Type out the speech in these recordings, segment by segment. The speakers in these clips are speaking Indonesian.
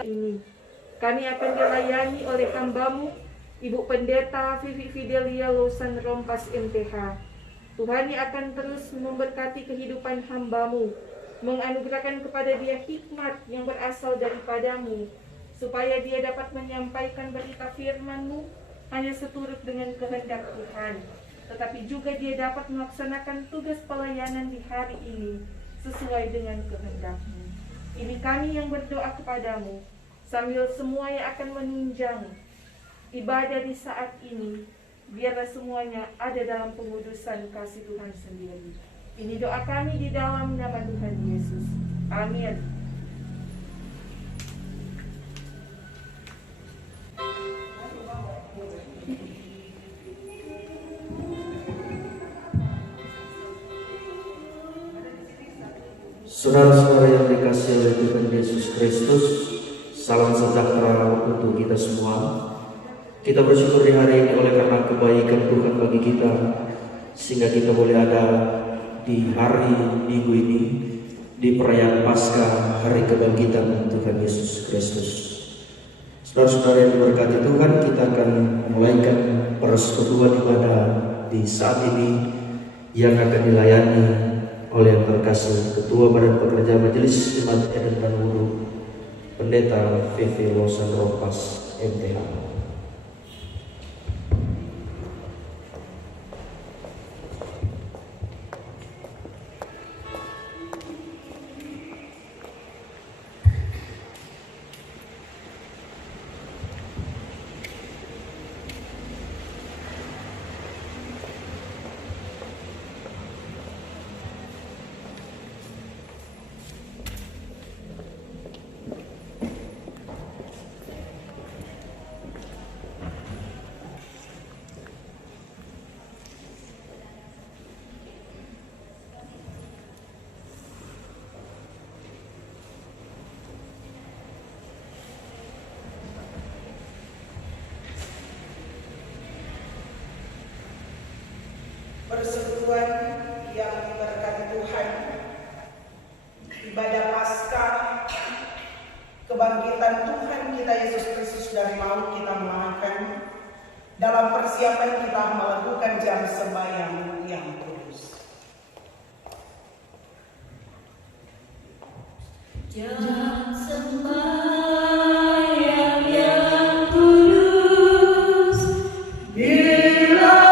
ini. Kami akan dilayani oleh hambamu, Ibu Pendeta Vivi Fidelia Losan Rompas MTH. Tuhan yang akan terus memberkati kehidupan hambamu, menganugerahkan kepada dia hikmat yang berasal daripadamu, supaya dia dapat menyampaikan berita firman-Mu hanya seturut dengan kehendak Tuhan, tetapi juga dia dapat melaksanakan tugas pelayanan di hari ini sesuai dengan kehendak-Mu. Ini kami yang berdoa kepadamu, sambil semua yang akan menunjang ibadah di saat ini, biarlah semuanya ada dalam pengudusan kasih Tuhan sendiri. Ini doa kami di dalam nama Tuhan Yesus. Amin. Saudara-saudara yang dikasihi oleh Tuhan Yesus Kristus, salam sejahtera untuk kita semua. Kita bersyukur di hari ini oleh karena kebaikan Tuhan bagi kita, sehingga kita boleh ada di hari Minggu ini, di perayaan Paskah, hari kebangkitan Tuhan Yesus Kristus. Saudara-saudara yang diberkati Tuhan, kita akan memulaikan persekutuan ibadah di saat ini yang akan dilayani oleh yang terkasih Ketua Badan Pekerja Majelis Jemaat Eden dan Wuru, Pendeta Vivi Losan Rompas MTH. Persekutuan yang diberkati Tuhan, ibadah Paskah, kebangkitan Tuhan kita Yesus Kristus dari maut kita mengamalkan dalam persiapan kita melakukan jam sembahyang yang kudus. Jam sembahyang yang kudus, bila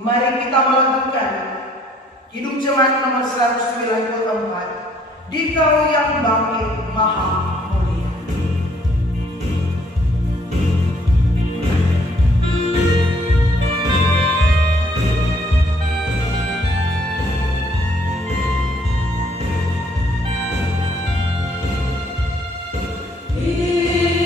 Mari kita melakukan Kidung Jemaat nomor 194, Dikau yang bangkit maha mulia. Di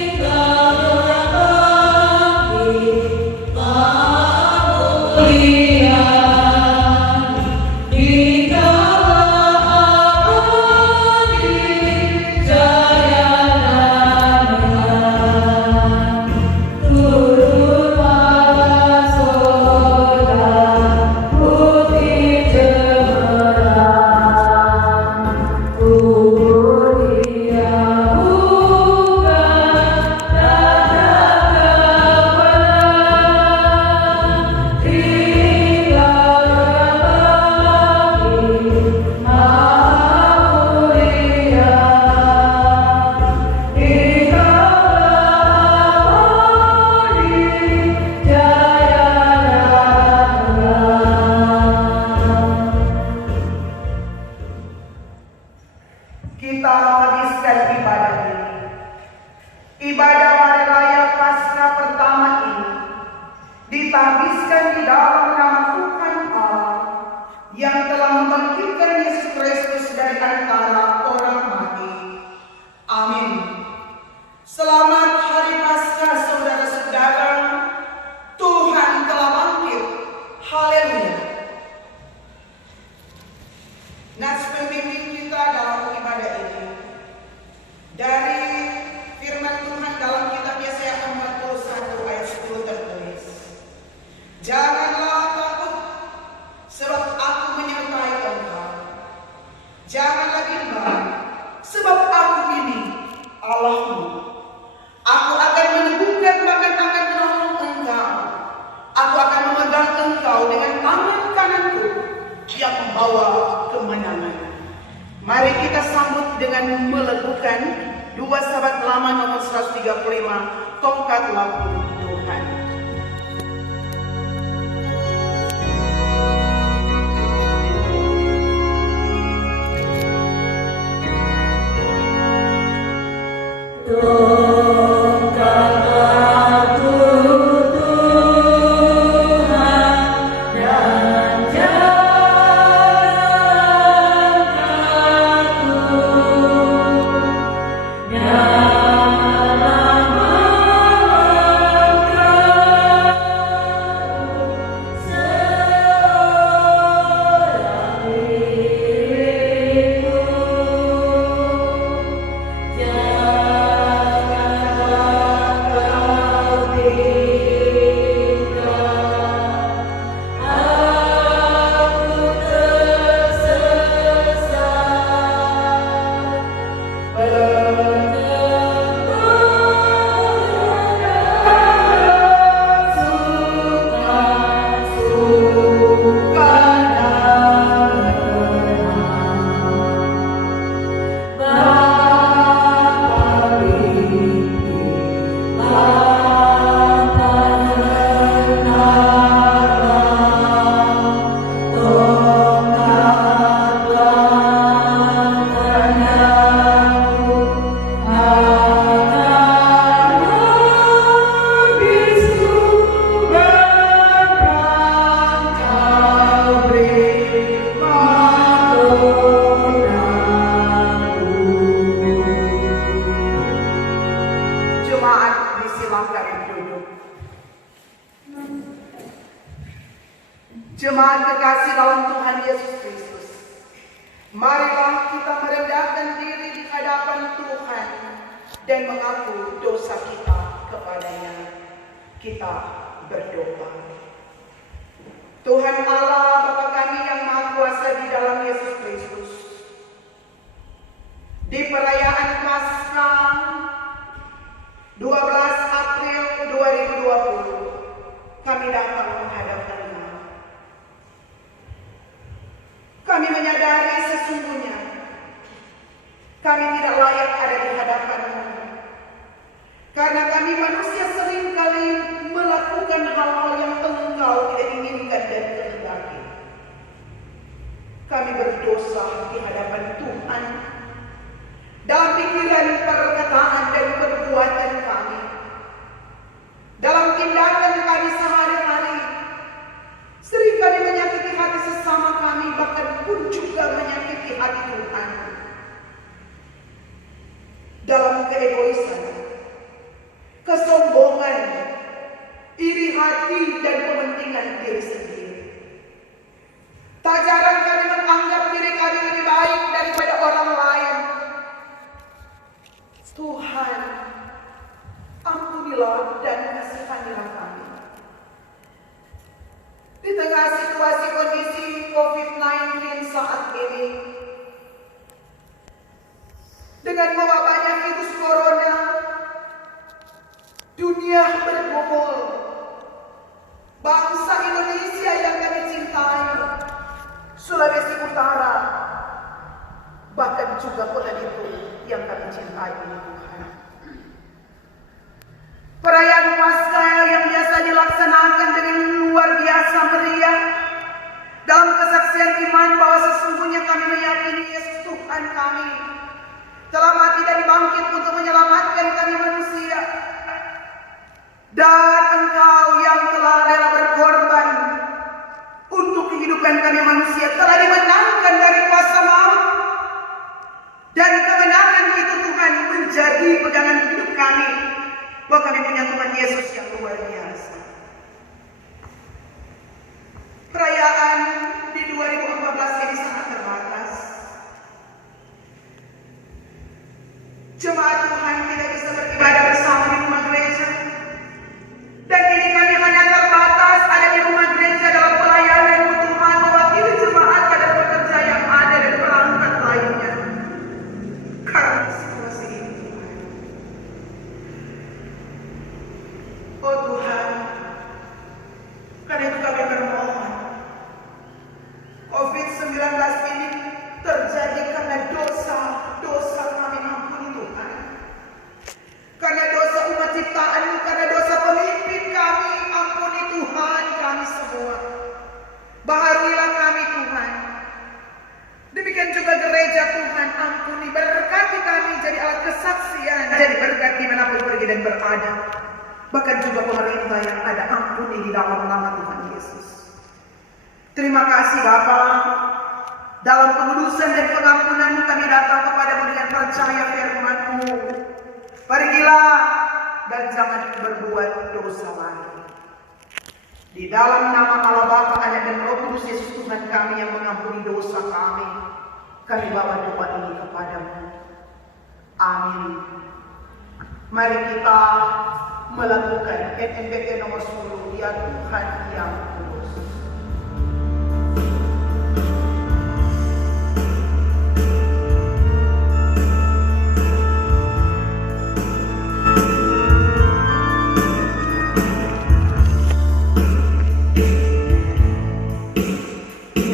habiskan ibadah ini. Ibadah hari raya Paskah pertama ini ditahbiskan di dalam nama Tuhan Allah yang telah membangkitkan Yesus Kristus dari antara orang mati. Amin. Selamat hari Paskah saudara-saudara. Tuhan telah bangkit. Haleluya. Nas pembimbing kita dalam ibadah ini dari firman Tuhan dalam kitab Yesaya 41 ayat 10 tertulis, janganlah takut sebab aku menyertai engkau. Janganlah bimbang sebab aku ini Allahmu. Aku akan meneguhkan tangan menolong engkau. Aku akan memegang engkau dengan tangan kananku yang membawa kemenangan. Mari kita sambut dengan melakukan 2 Sahabat Lama nomor 135, Tongkat Lagu Tuhan. Jemaat kekasih dalam Tuhan Yesus Kristus, marilah kita merendahkan diri di hadapan Tuhan dan mengaku dosa kita kepadanya. Kita berdoa. Tuhan Allah Bapa kami yang Maha Kuasa di dalam Yesus Kristus, di perayaan Paskah 12 April 2020, kami datang menghadap Engkau. Kami menyadari sesungguhnya kami tidak layak ada di hadapan-Mu, karena kami manusia seringkali melakukan hal-hal yang Engkau tidak inginkan dan kehendaki. Kami berdosa di hadapan Tuhan dalam pikiran, perkataan, dan perbuatan kami, dalam tindakan kami sehari-hari. Seringkali menyakiti hati sesama kami, bahkan pun juga menyakiti hati Tuhan. Dalam keegoisan, kesombongan, iri hati, dan kepentingan diri sendiri. Tak jarang kami menganggap diri kami lebih baik daripada orang lain. Tuhan, ampunilah dan kasihanilah kami. Di tengah situasi kondisi COVID-19 saat ini, dengan mewabahnya virus corona, dunia bergumul. Bangsa Indonesia yang kami cintai, Sulawesi Utara, bahkan juga Kota Depok yang kami cintai ini Tuhan. Perayaan Paskah yang biasa dilaksanakan dengan luar biasa meriah, dalam kesaksian iman bahwa sesungguhnya kami meyakini Yesus Tuhan kami telah menjadi pegangan hidup kami bahwa kami punya Tuhan Yesus yang luar biasa. Perayaan di 2014 ini sangat terbatas. Jemaat Tuhan tidak bisa beribadah bersama di rumah gereja. Dan kini kami hanya terbatas ada di rumah gereja dalam pelayanan Tuhan, mewakili jemaat pada pekerja yang ada dan perangkat lainnya. Karena situasi ini Tuhan. Oh Tuhan, karena itu kami bermohon. COVID-19 ini terjadi karena dosa kami, ampuni Tuhan. Karena dosa umat ciptaan-Mu, karena dosa pemimpin kami, ampuni Tuhan kami semua. Baharuilah kami Tuhan. Demikian juga gereja Tuhan, ampuni, berkati kami jadi alat kesaksian, jadi berkat dimanapun pergi dan berada. Bahkan juga pemerintah yang ada, ampuni di dalam nama Tuhan Yesus. Terima kasih Bapa. Dalam pengudusan dan pengampunan-Mu kami datang kepadamu dengan percaya firman-Mu. Pergilah dan jangan berbuat dosa lagi. Di dalam nama Allah Bapa, Anak dan Roh Kudus Yesus Tuhan kami yang mengampuni dosa kami bawa doa ini kepadamu. Amin. Mari kita melakukan NNBT nomor 10, ya Tuhan yang kudus.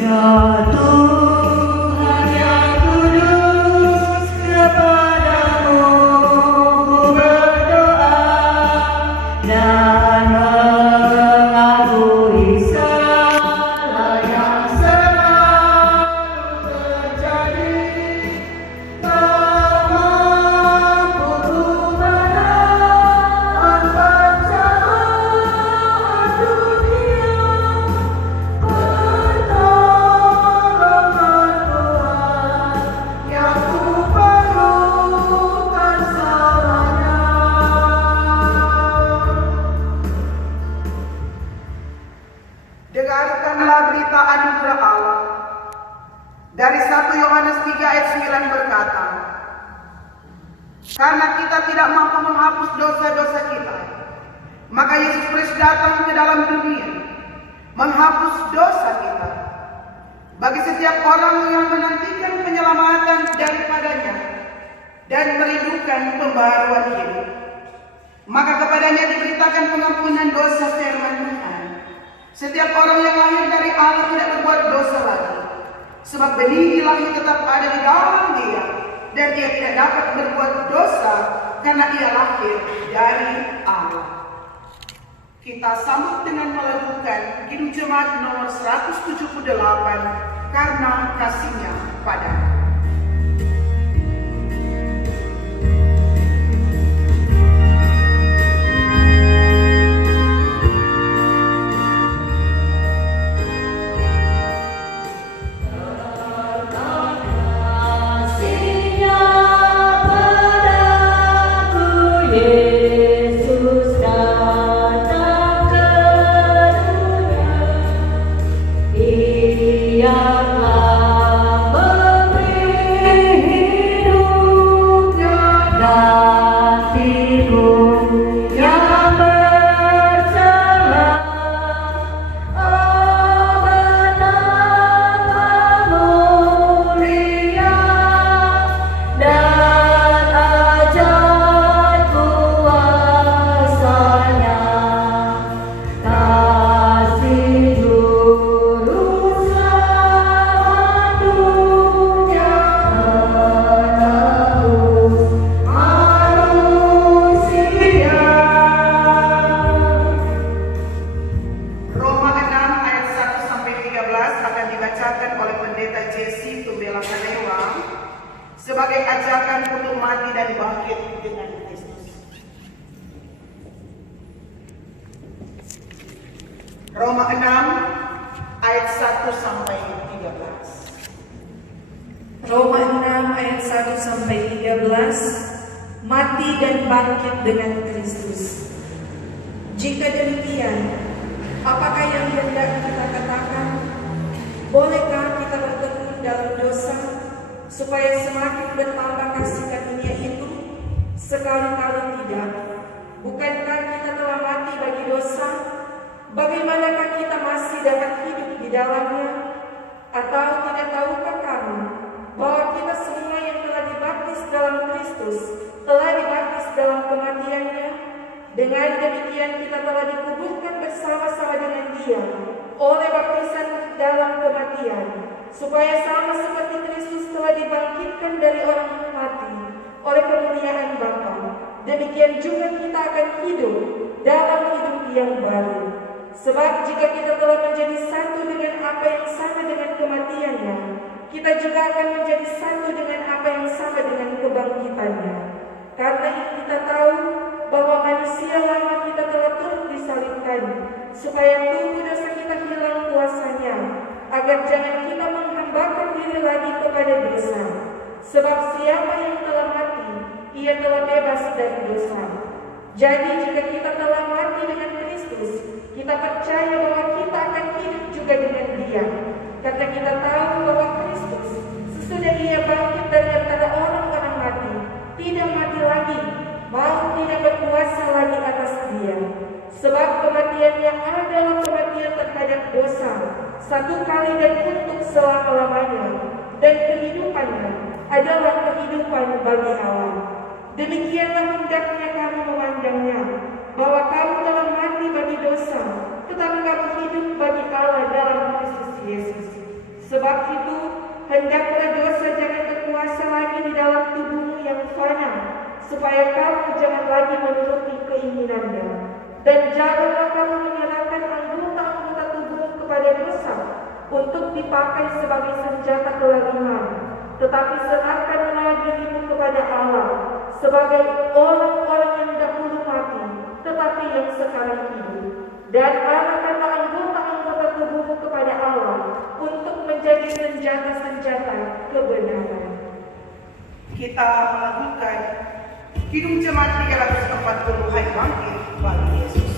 Ya Tuhan yang kudus, kepadamu ku berdoa dan mengakui segala yang selalu terjadi. Tak mampu ku menahan pencobaan dunia. Dengarkanlah berita anugerah Allah. Dari 1 Yohanes 3 ayat 9 berkata, karena kita tidak mampu menghapus dosa-dosa kita, maka Yesus Kristus datang ke dalam dunia menghapus dosa kita. Bagi setiap orang yang menantikan penyelamatan daripadanya dan merindukan pembaharuan hidup, maka kepadanya diberitakan pengampunan dosa firman Tuhan. Setiap orang yang lahir dari Allah tidak berbuat dosa lagi, sebab benih ilahi tetap ada di dalam dia, dan dia tidak dapat berbuat dosa karena ia lahir dari Allah. Kita sambut dengan melakukan Kidung Jemaat nomor 178, karena kasihnya padamu. Yesus datang ke dunia, Ia telah memberi hidupnya gantiku yang bercela. Oh, betapa mulia dan ajaib kuasanya, kasih juru selamat dunia menebus manusia. Roma 6 ayat 1 sampai 13 akan dibacakan oleh Pendeta Jesse Tumbela Kalewa sebagai ajakan untuk mati dan bangkit dengan Kristus. Roma 6 ayat 1 sampai 13. Roma 6 ayat 1 sampai 13. mati dan bangkit dengan Kristus. Jika demikian, apakah yang hendak kita katakan? Bolehkah kita bertekun dalam dosa supaya semakin bertambah kasih karunia itu? Sekali-kali tidak. Bukankah kita telah mati bagi dosa? Bagaimanakah kita masih dapat hidup di dalamnya? Atau tidak tahukah kamu bahwa kita semua yang telah dibaptis dalam Kristus telah dibaptis dalam kematiannya? Dengan demikian kita telah dikuburkan bersama-sama dengan Dia oleh baptisan dalam kematian, supaya sama seperti Kristus telah dibangkitkan dari orang mati oleh kemuliaan Bapa, demikian juga kita akan hidup dalam hidup yang baru. Sebab jika kita telah menjadi satu dengan apa yang sama dengan kematiannya, kita juga akan menjadi satu dengan apa yang sama dengan kebangkitannya. Karena itu kita tahu bahwa manusia lama kita telah turut disalibkan, supaya tubuh dosa kita hilang kuasanya, agar jangan kita menghambakan diri lagi kepada dosa. Sebab siapa yang telah mati, ia telah bebas dari dosa. Jadi jika kita telah mati dengan Kristus, kita percaya bahwa kita akan hidup juga dengan Dia. Karena kita tahu bahwa Kristus, sesudah Ia bangkit dari antara orang-orang mati, tidak mati lagi, maut tidak berkuasa lagi atas Dia. Sebab kematiannya adalah kematian terhadap dosa, satu kali dan untuk selama-lamanya, dan kehidupannya adalah kehidupan bagi Allah. Demikianlah hendaknya kamu memandangnya, bahwa kamu telah mati bagi dosa, tetapi kamu hidup bagi Allah dalam Kristus Yesus. Sebab itu, hendaklah dosa jangan berkuasa lagi di dalam tubuhmu yang fana, supaya kamu jangan lagi menuruti keinginannya. Dan janganlah kamu menyerahkan anggota-anggota tubuhmu kepada dosa untuk dipakai sebagai senjata kelaliman, tetapi serahkanlah dirimu kepada Allah sebagai orang-orang yang dahulu mati, tetapi yang sekarang hidup. Dan arahkanlah anggota-anggota tubuhmu kepada Allah untuk menjadi senjata-senjata kebenaran. Kita melakukan Kidung Jemaat 340 Hai Bangkit bagi Yesus.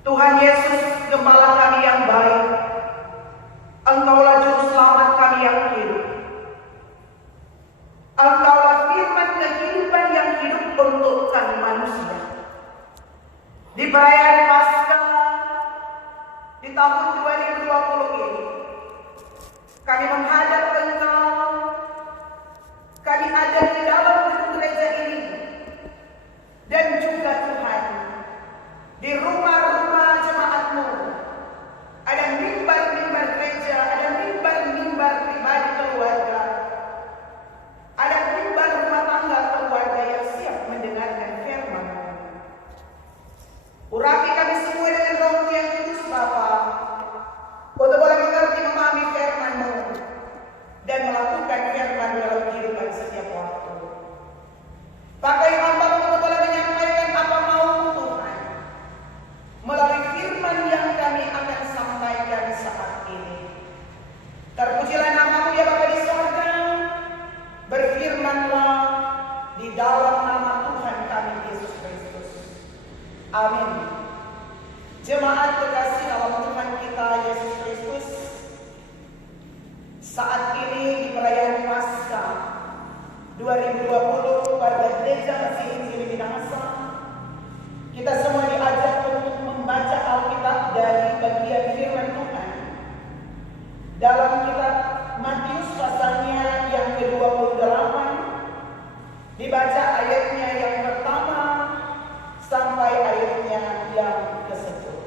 Tuhan Yesus, Gembala kami yang baik, Engkaulah Juru Selamat kami yang hidup. Engkaulah firman kehidupan yang hidup untuk kami manusia. Di perayaan Paskah di tahun 2020 ini, kami menghadap Engkau. Kami ada di dalam gedung gereja ini, dan juga Tuhan, di rumah-rumah jemaat-Mu ada mimbar-mimbar gereja, ada mimbar-mimbar pribadi keluarga, ada mimbar rumah tangga keluarga yang siap mendengarkan firman-Mu. Urapi kami semua dengan Roh-Mu yang kudus Bapa, untuk boleh mengerti memahami firman-Mu dan melakukan firman dalam kehidupan setiap waktu. Pakai hamba-Mu untuk boleh menyampaikan apa mau-Mu Tuhan melalui firman yang kami akan sampaikan saat ini. Terpujilah nama-Mu ya Bapa di sorga. Berfirmanlah di dalam nama Tuhan kami Yesus Kristus. Amin. Jemaat terkasih dalam Tuhan kita Yesus Kristus, saat ini di perayaan 2020 warga gereja Masih Minahasa, kita semua diajak untuk membaca Alkitab dari bagian firman Tuhan dalam kitab Matius pasalnya yang ke-28, dibaca ayatnya yang pertama sampai ayatnya yang ke-10.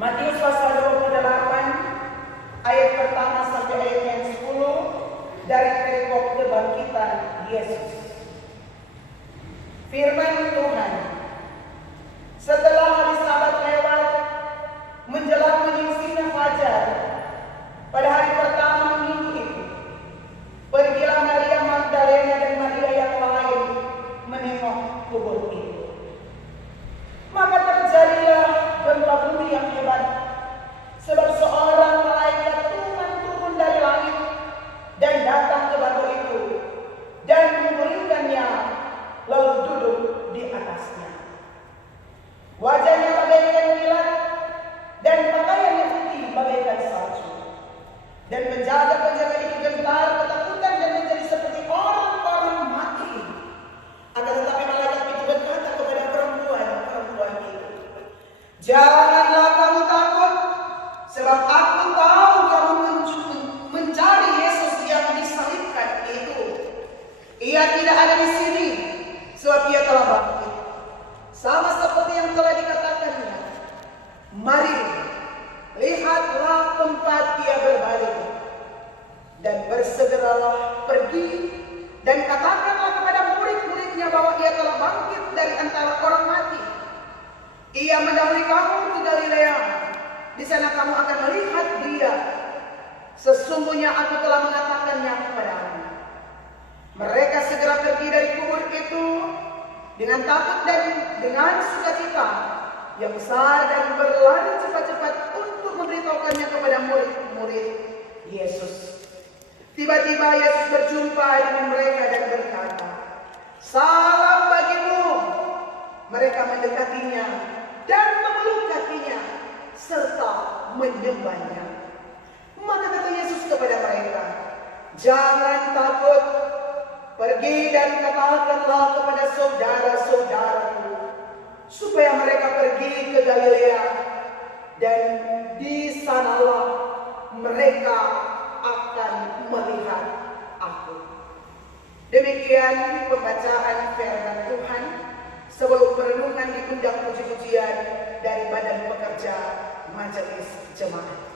Matius pasal 28 ayat pertama sampai ayat yang 10 dari perikop kebangkitan Yesus. Firman Tuhan. Setelah hari Sabat lewat, menjelang menyingsingnya fajar, pada hari pertama minggu itu, pergilah Maria Magdalena dan Maria yang lain menengok kubur itu. Maka terjadilah gempa bumi yang hebat, sebab seorang malaikat Tuhan turun dari langit dan datang ke batu itu dan memulihkannya, lalu duduk di atasnya. Wajahnya bagaikan kilat dan pakaiannya putih bagaikan salju. Dan penjaga-penjaga itu gentar ketakutan dan menjadi seperti orang-orang mati. Akan tetapi malaikat itu berkata kepada perempuan itu, "Janganlah kamu takut, sebab aku tahu kamu mencari Yesus yang disalibkan itu. Ia tidak ada di sini, sebab ia telah bangkit, sama seperti yang telah dikatakannya. Mari, lihatlah tempat ia berbaring, dan bersegeralah pergi dan katakanlah kepada murid-muridnya bahwa ia telah bangkit dari antara orang mati. Ia mendahului kamu ke Galilea, di sana kamu akan melihat dia. Sesungguhnya aku telah mengatakannya kepadamu." Mereka segera pergi dari kubur itu dengan takut dan dengan sukacita yang besar dan berlari cepat-cepat untuk memberitahukannya kepada murid-murid Yesus. Tiba-tiba Yesus berjumpa dengan mereka dan berkata, "Salam bagimu." Mereka mendekatinya dan memeluk kakinya serta menyembahnya. Maka kata Yesus kepada mereka, "Jangan takut. Pergi dan katakanlah kepada saudara-saudaraku supaya mereka pergi ke Galilea, dan di sanalah mereka akan melihat aku." Demikian pembacaan firman Tuhan. Sebelum perenungan diundang puji-pujian dari Badan Pekerja Majelis Jemaat.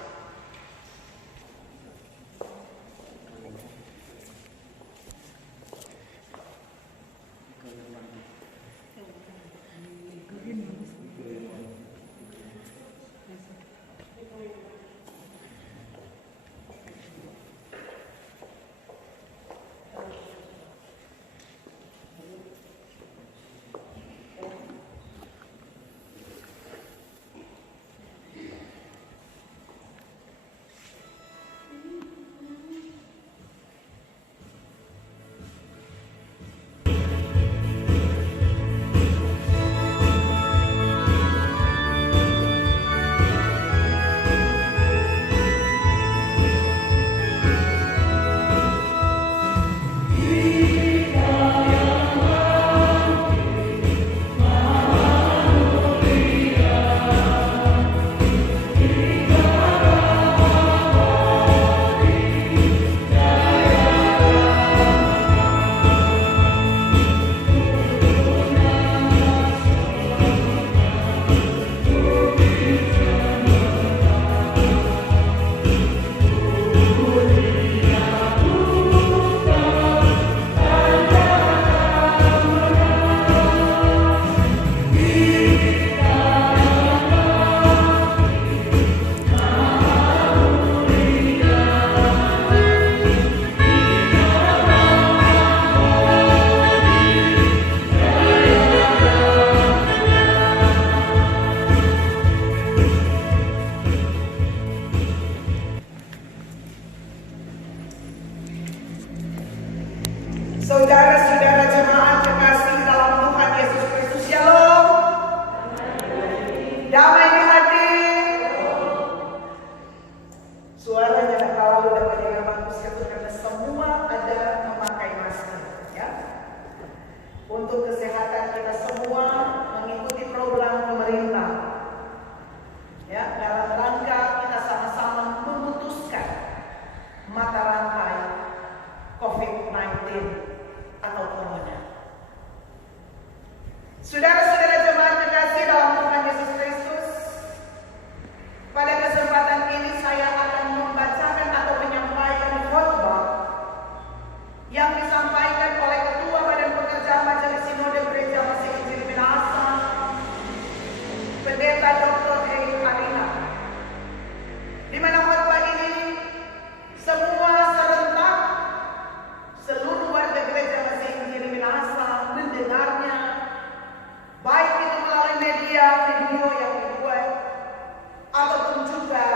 Saudara-saudara jemaat kekasih dalam Tuhan Yesus Kristus, Shalom. Damai di hati. Suaranya tak terlalu dapat dengar bagus karena semua ada memakai masker. COVID atau Corona. Saudara-saudara jemaat terkasih dalam Tuhan Yesus Kristus, pada kesempatan ini saya akan membacakan atau menyampaikan khotbah yang disampaikan oleh Ketua Badan Pekerja Majelis Sinode Gereja Masih Injil Minahasa, Pendeta Dr. Hei Alina, di mana khotbah ini semua serentak seluruh warga Gereja Masih Injil Minahasa mendengarnya, baik itu melalui media video yang dibuat ataupun juga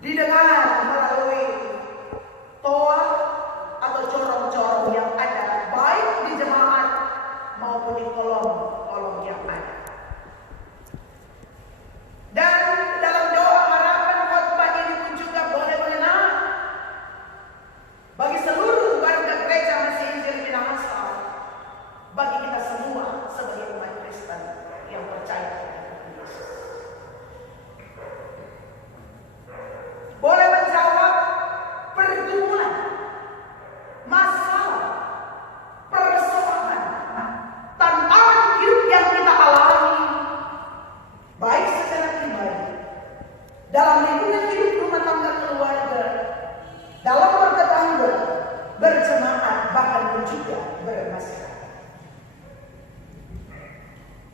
didengar melalui toa atau corong-corong yang ada baik di jemaat maupun di kolom yang ada. Dan dalam doa harapan khotbah ini pun juga boleh mengena bagi seluruh warga Gereja Masih Injil Minahasa, bagi kita semua sebagai umat Kristen yang percaya kepada Yesus. Boleh menjawab pergumulan, masalah, persoalan, tantangan hidup yang kita alami, baik secara pribadi, dalam lingkungan hidup rumah tangga keluarga, dalam bertetangga, berjemaat, bahkan pun juga bermasyarakat.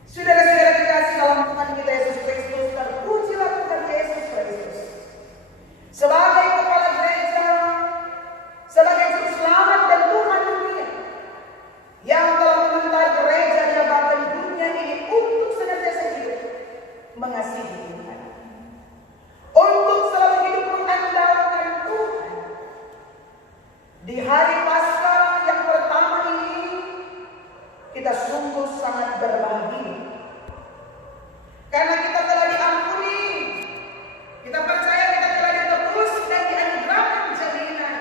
Saudara-saudara dikasih dalam Tuhan kita Yesus Kristus, terpujilah Tuhan Yesus Kristus sebagai kepala gereja, sebagai juru selamat dan Tuhan dunia yang telah mengantar gereja dan bahkan dunia ini untuk senantiasa hidup mengasihi Tuhan, untuk selalu hidup mengandalkan Tuhan. Di hari Paskah yang pertama ini kita sungguh sangat berbahagia karena kita telah diampuni, kita percaya kita telah ditebus dan dianugerahkan jaminan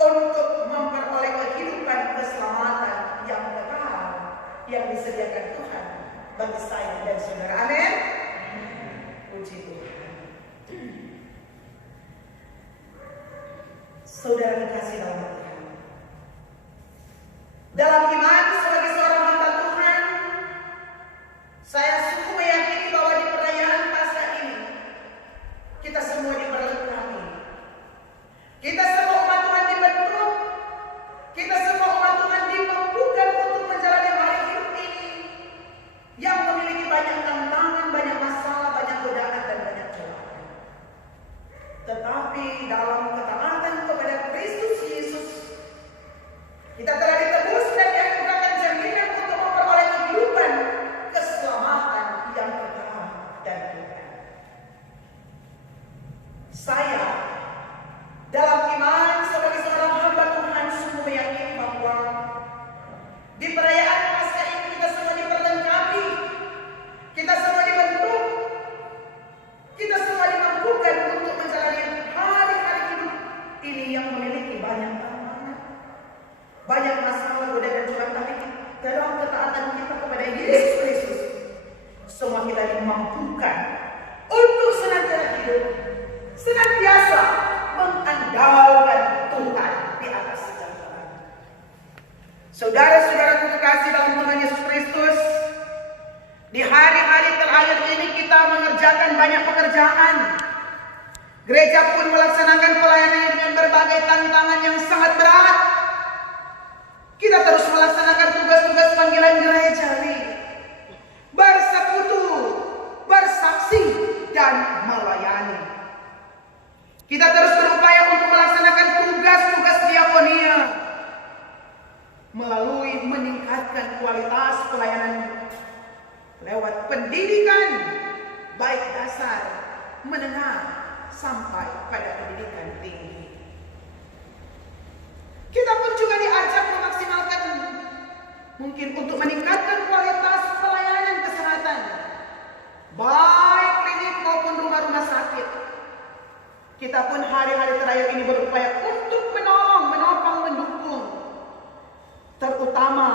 untuk memperoleh kehidupan keselamatan yang kekal yang disediakan Tuhan bagi saya dan saudara. Amin. Puji Tuhan. Saudara dikasih dalam Tuhan, dalam iman sebagai seorang hamba Tuhan, saya sungguh meyakini bahwa di perayaan Paskah ini kita semua diperlengkapi. Kita semua umat Tuhan dibentuk. Kita semua umat Tuhan dimampukan untuk menjalani hari hidup ini yang memiliki banyak tantangan, banyak masalah, banyak godaan dan banyak cobaan. Tetapi dalam ketaatan kepada Kristus Yesus, kita telah ditebus dan dianugerahkan jaminan untuk memperoleh kehidupan keselamatan yang kekal dan kekal. Saya dalam iman sebagai seorang hamba Tuhan sungguh meyakini bahwa di perayaan Paskah ini kita semua diperlengkapi, kita semua dibentuk, kita semua dimampukan untuk menjalani hari-hari hidup ini yang memiliki banyak tantangan, banyak masalah, godaan dan cobaan, tapi dalam ketaatan kita kepada Yesus Kristus, semua kita dimampukan untuk senantiasa hidup, senantiasa mengandalkan Tuhan di atas segala-galanya. Saudara-saudaraku kekasih dalam Tuhan Yesus Kristus, di hari-hari terakhir ini kita mengerjakan banyak pekerjaan. Gereja pun melaksanakan pelayanan dengan berbagai tantangan yang sangat berat. Kita terus melaksanakan tugas-tugas panggilan gerejawi, bersekutu, bersaksi, dan melayani. Kita terus berupaya untuk melaksanakan tugas-tugas diakonia melalui meningkatkan kualitas pelayanan lewat pendidikan baik dasar, menengah, sampai pada pendidikan tinggi. Kita pun juga diajak memaksimalkan mungkin untuk meningkatkan kualitas pelayanan kesehatan, baik klinik maupun rumah-rumah sakit. Kita pun hari-hari terakhir ini berupaya untuk menolong, menopang, mendukung, terutama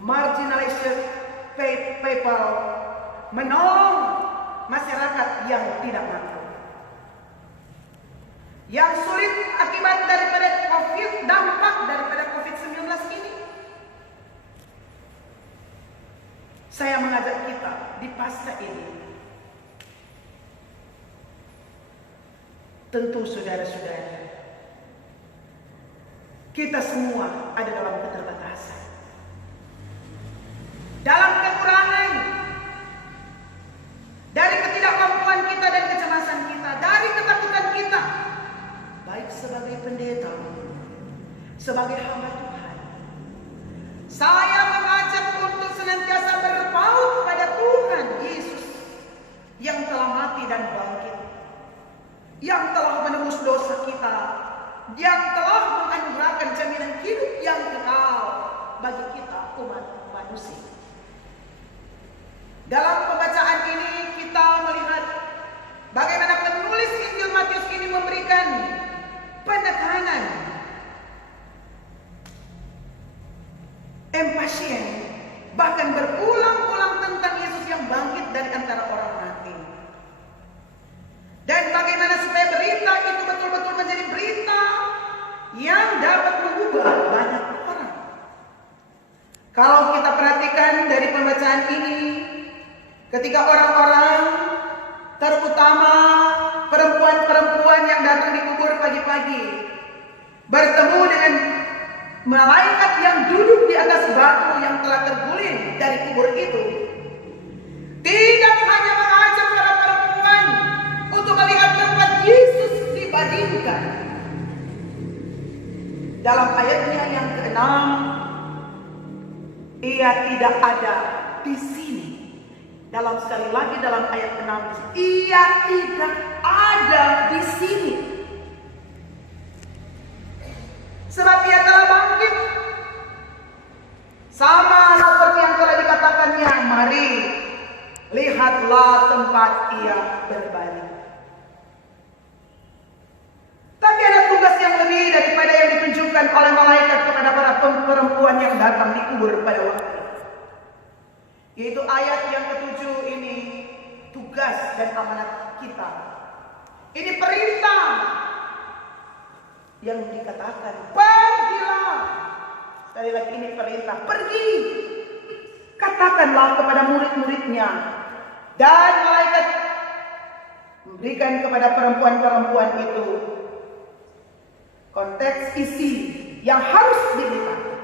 marginalized people, menolong masyarakat yang tidak mampu, yang sulit akibat di Paskah ini, tentu saudara-saudara, kita semua ada dalam keterbatasan, dalam kekurangan, dari ketidakmampuan kita dan kecemasan kita, dari ketakutan kita, baik sebagai pendeta, sebagai hamba Tuhan. Saya mengajak untuk senantiasa berpaut pada Tuhan Yesus yang telah mati dan bangkit, yang telah menebus dosa kita, yang telah menganugerahkan jaminan hidup yang kekal bagi kita umat manusia. Dalam pembacaan ini kita melihat bagaimana penulis Injil Matius ini memberikan penekanan, empasien, bahkan berulang-ulang tentang Yesus yang bangkit dari antara orang mati. Dan bagaimana supaya berita itu betul-betul menjadi berita yang dapat mengubah banyak orang. Kalau kita perhatikan dari pembacaan ini, ketika orang-orang, terutama perempuan-perempuan yang datang di kubur pagi-pagi, bertemu dengan malaikat yang duduk di atas batu yang telah terguling dari kubur itu, tidak hanya mengajak para perempuan untuk melihat tempat Yesus dibandingkan. Dalam ayatnya yang ke-6, ia tidak ada di sini. Dalam sekali lagi dalam ayat 6, ia tidak ada di sini. Sebab ia telah bangkit. Sama seperti yang telah dikatakannya, mari lihatlah tempat ia berbaring. Tapi ada tugas yang lebih daripada yang ditunjukkan oleh malaikat kepada para perempuan yang datang di kubur pada waktu itu. Yaitu ayat yang ke-7 ini, tugas dan amanat kita. Ini perintah yang dikatakan, pergilah. Sekali lagi ini perintah, pergi. Katakanlah kepada murid-muridnya. Dan malaikat memberikan kepada perempuan-perempuan itu konteks isi yang harus diberitakan.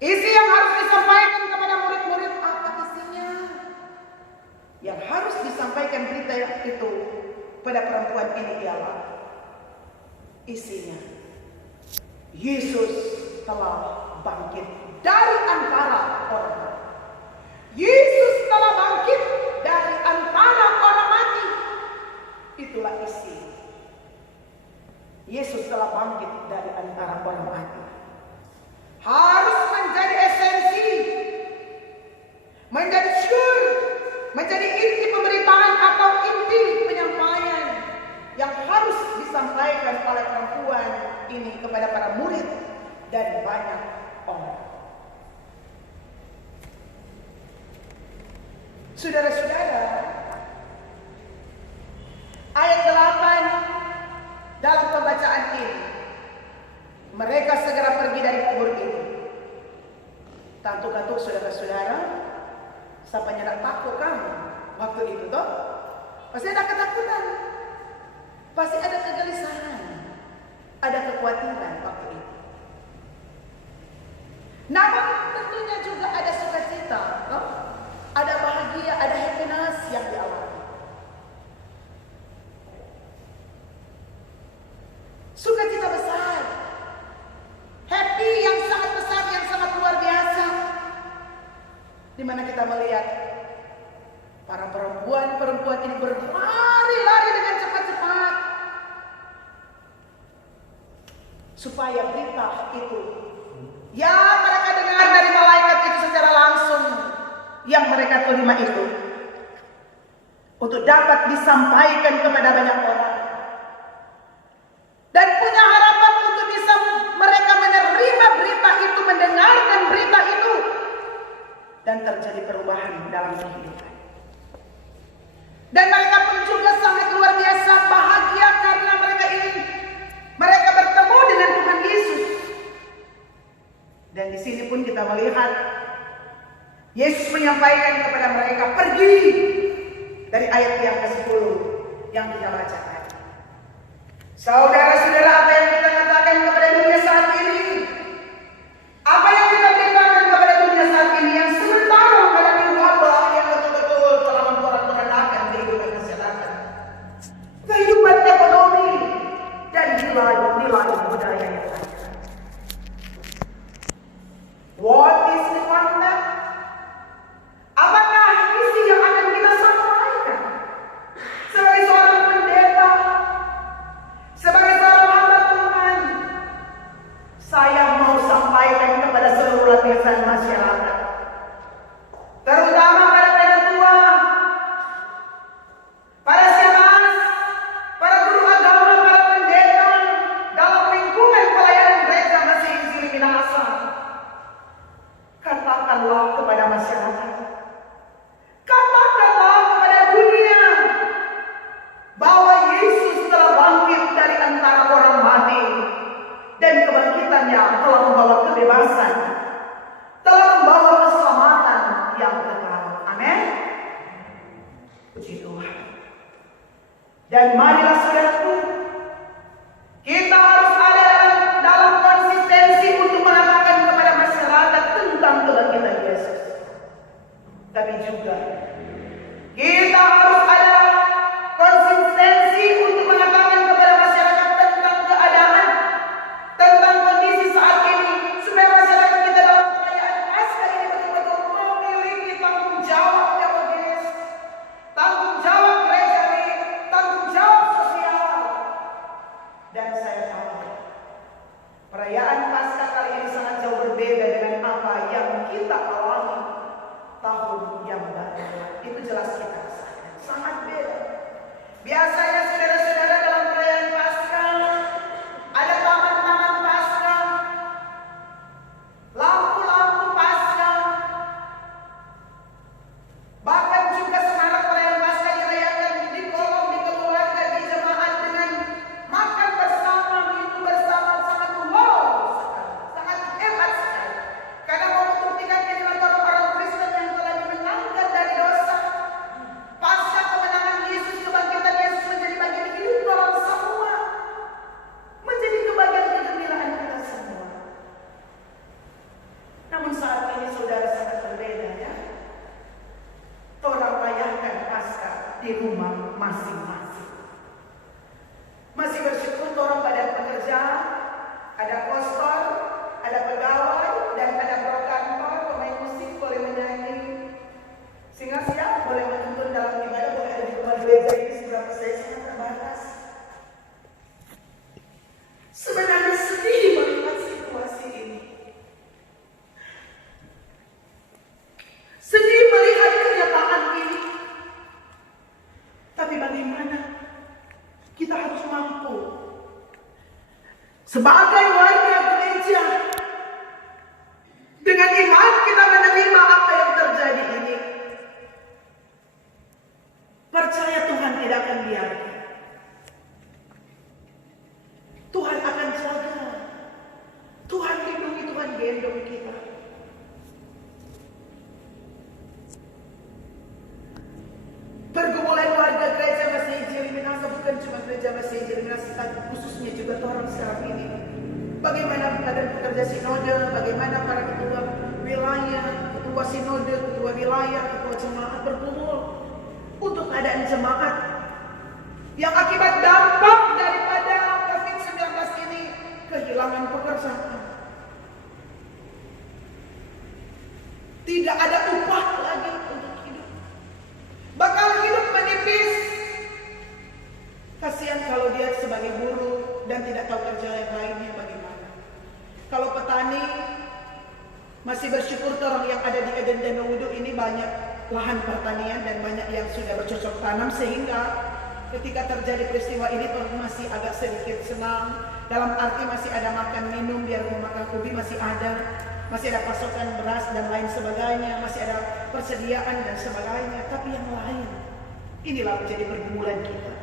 Isi yang harus disampaikan kepada murid-murid, apa isinya? Yang harus disampaikan berita itu pada perempuan ini ialah isinya, Yesus telah bangkit dari antara orang mati. Yesus telah bangkit dari antara orang mati. Itulah isi. Yesus telah bangkit dari antara orang mati. Harus menjadi esensi, menjadi syur, menjadi inti pemberitaan atau inti penyampaian yang harus disampaikan oleh perempuan ini kepada para murid dan banyak orang. Saudara-saudara, ayat 8 dalam pembacaan ini, mereka segera pergi dari kubur itu. Tantu-tantu saudara-saudara, siapa nyedak takut kamu waktu itu toh? Pasti ada ketakutan, pasti ada kegelisahan, ada kekhawatiran waktu itu. Namun tentunya juga ada sukacita, toh? Ada bahagia, ada happiness yang dialami. Sukacita besar, happy yang sangat besar, yang sangat luar biasa, di mana kita melihat para perempuan ini berlari-lari dengan cepat-cepat supaya berita itu yang mereka dengar dari malaikat itu secara langsung, yang mereka terima itu, untuk dapat disampaikan kepada banyak orang. Dan punya harapan untuk bisa mereka menerima berita itu, mendengarkan berita itu, dan terjadi perubahan dalam kehidupan. Dan mereka pun juga sangat luar biasa bahagia karena mereka bertemu dengan Tuhan Yesus. Dan di sini pun kita melihat Yesus menyampaikan kepada mereka pergi dari ayat yang ke-10 yang kita bacakan. Saudara-saudara, apa yang kita katakan kepada dunia saat ini? Apa yang kita berikan kepada dunia saat ini yang sementara menghadapi wabah yang betul-betul telah memporak-porandakan kehidupan masyarakat, kehidupan ekonomi, dan nilai-nilai budaya yang ada. What is the content? Apakah isi yang akan kita sampaikan sebagai seorang pendeta, sebagai seorang hamba Tuhan? Saya mau sampaikan kepada seluruh lapisan masyarakat, terutama para tetua, para syemasi, para guru agama, para pendeta dalam lingkungan pelayanan gereja Masih Injili Minahasa. Katakanlah kepada masyarakat, katakanlah kepada dunia bahwa Yesus telah bangkit dari antara orang mati, dan kebangkitannya telah membawa kebebasan, telah membawa keselamatan yang kekal. Amin. Puji Tuhan. Dan marilah saudaraku, kita harus ada dalam konsistensi untuk mengatakan kepada masyarakat tentang kebangkitan Yesus. Tapi juga kita harus ada konsistensi untuk mengatakan kepada masyarakat tentang keadaan, tentang kondisi saat ini, supaya masyarakat kita dalam perayaan Paskah ini betul-betul memiliki tanggung jawab teologis, tanggung jawab gerejawi, tanggung jawab sosial. Dan saya tahu perayaan Paskah kali ini sangat jauh berbeda dengan apa yang kita alami tahun yang baru. Itu jelas kita rasakan, sangat beda. Biasanya saudara-saudara dalam perayaan Paskah ada taman-taman Paskah, lampu-lampu Paskah, bahkan juga semarak perayaan Paskah dirayakan di kolom, di keluarga, di jemaat dengan makan bersama, minum bersama, sangat wow sekali, sangat hebat sekali. Karena mau membuktikan kehidupan orang-orang Kristen yang telah dimenangkan dari dosa. Pasca kemenangan Yesus, kebangkitan Yesus menjadi bagian hidup orang semua, menjadi kebahagiaan kegembiraan kita semua. Namun saat ini saudara sangat berbeda ya. Orang rayakan Paskah di rumah masing-masing. Masih bersyukur orang pada pekerjaan, ada kostor, ada pegawai, dan ada pro kantor, pemain musik boleh menyanyi, sehingga siap boleh menuntun dalam ibadah, boleh ada di rumah gereja ini seberapa saya sangat terbatas. Sebenarnya sedih melihat situasi ini. Sedih melihat kenyataan ini. Tapi bagaimana? Kita harus mampu sebagai warga gereja, dengan iman kita menerima apa yang terjadi ini. Percaya Tuhan tidak akan biarkan. Tuhan akan jaga. Tuhan lindungi, Tuhan gendong kita. Pergumulan warga gereja Masih Injili Minahasa bukan cuma gereja Masih Injili Minahasa, tapi khususnya juga orang sekarang ini. Bagaimana keadaan pekerja sinode, bagaimana para ketua wilayah, ketua sinode, ketua wilayah, ketua jemaat bergumul untuk keadaan jemaat yang akibat dampak daripada COVID-19 ini kehilangan pekerjaan. Tidak ada upah lagi untuk hidup. Bakal hidup menipis. Kasihan kalau dia sebagai buruh dan tidak tahu kerja yang lainnya bagaimana. Kalau petani masih bersyukur orang yang ada di Eden dan Wudu ini banyak lahan pertanian dan banyak yang sudah bercocok tanam, sehingga ketika terjadi peristiwa ini orang masih agak sedikit senang. Dalam arti masih ada makan minum, biar makan ubi masih ada pasokan beras dan lain sebagainya, masih ada persediaan dan sebagainya. Tapi yang lain, inilah menjadi pergumulan kita.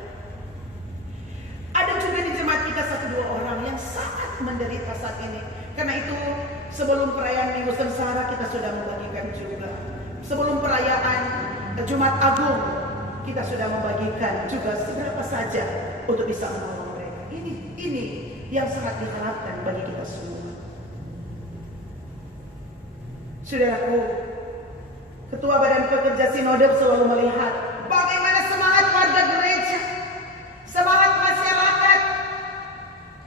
Ada juga di jemaat kita 1-2 orang yang sangat menderita saat ini. Karena itu sebelum perayaan Minggu Sengsara kita sudah membagikan juga. Sebelum perayaan Jumat Agung kita sudah membagikan juga seberapa saja untuk bisa menolong mereka. Ini yang sangat diharapkan bagi kita semua. Saudaraku, Ketua Badan Pekerja Sinode selalu melihat bagaimana semangat warga gereja, semangat masyarakat,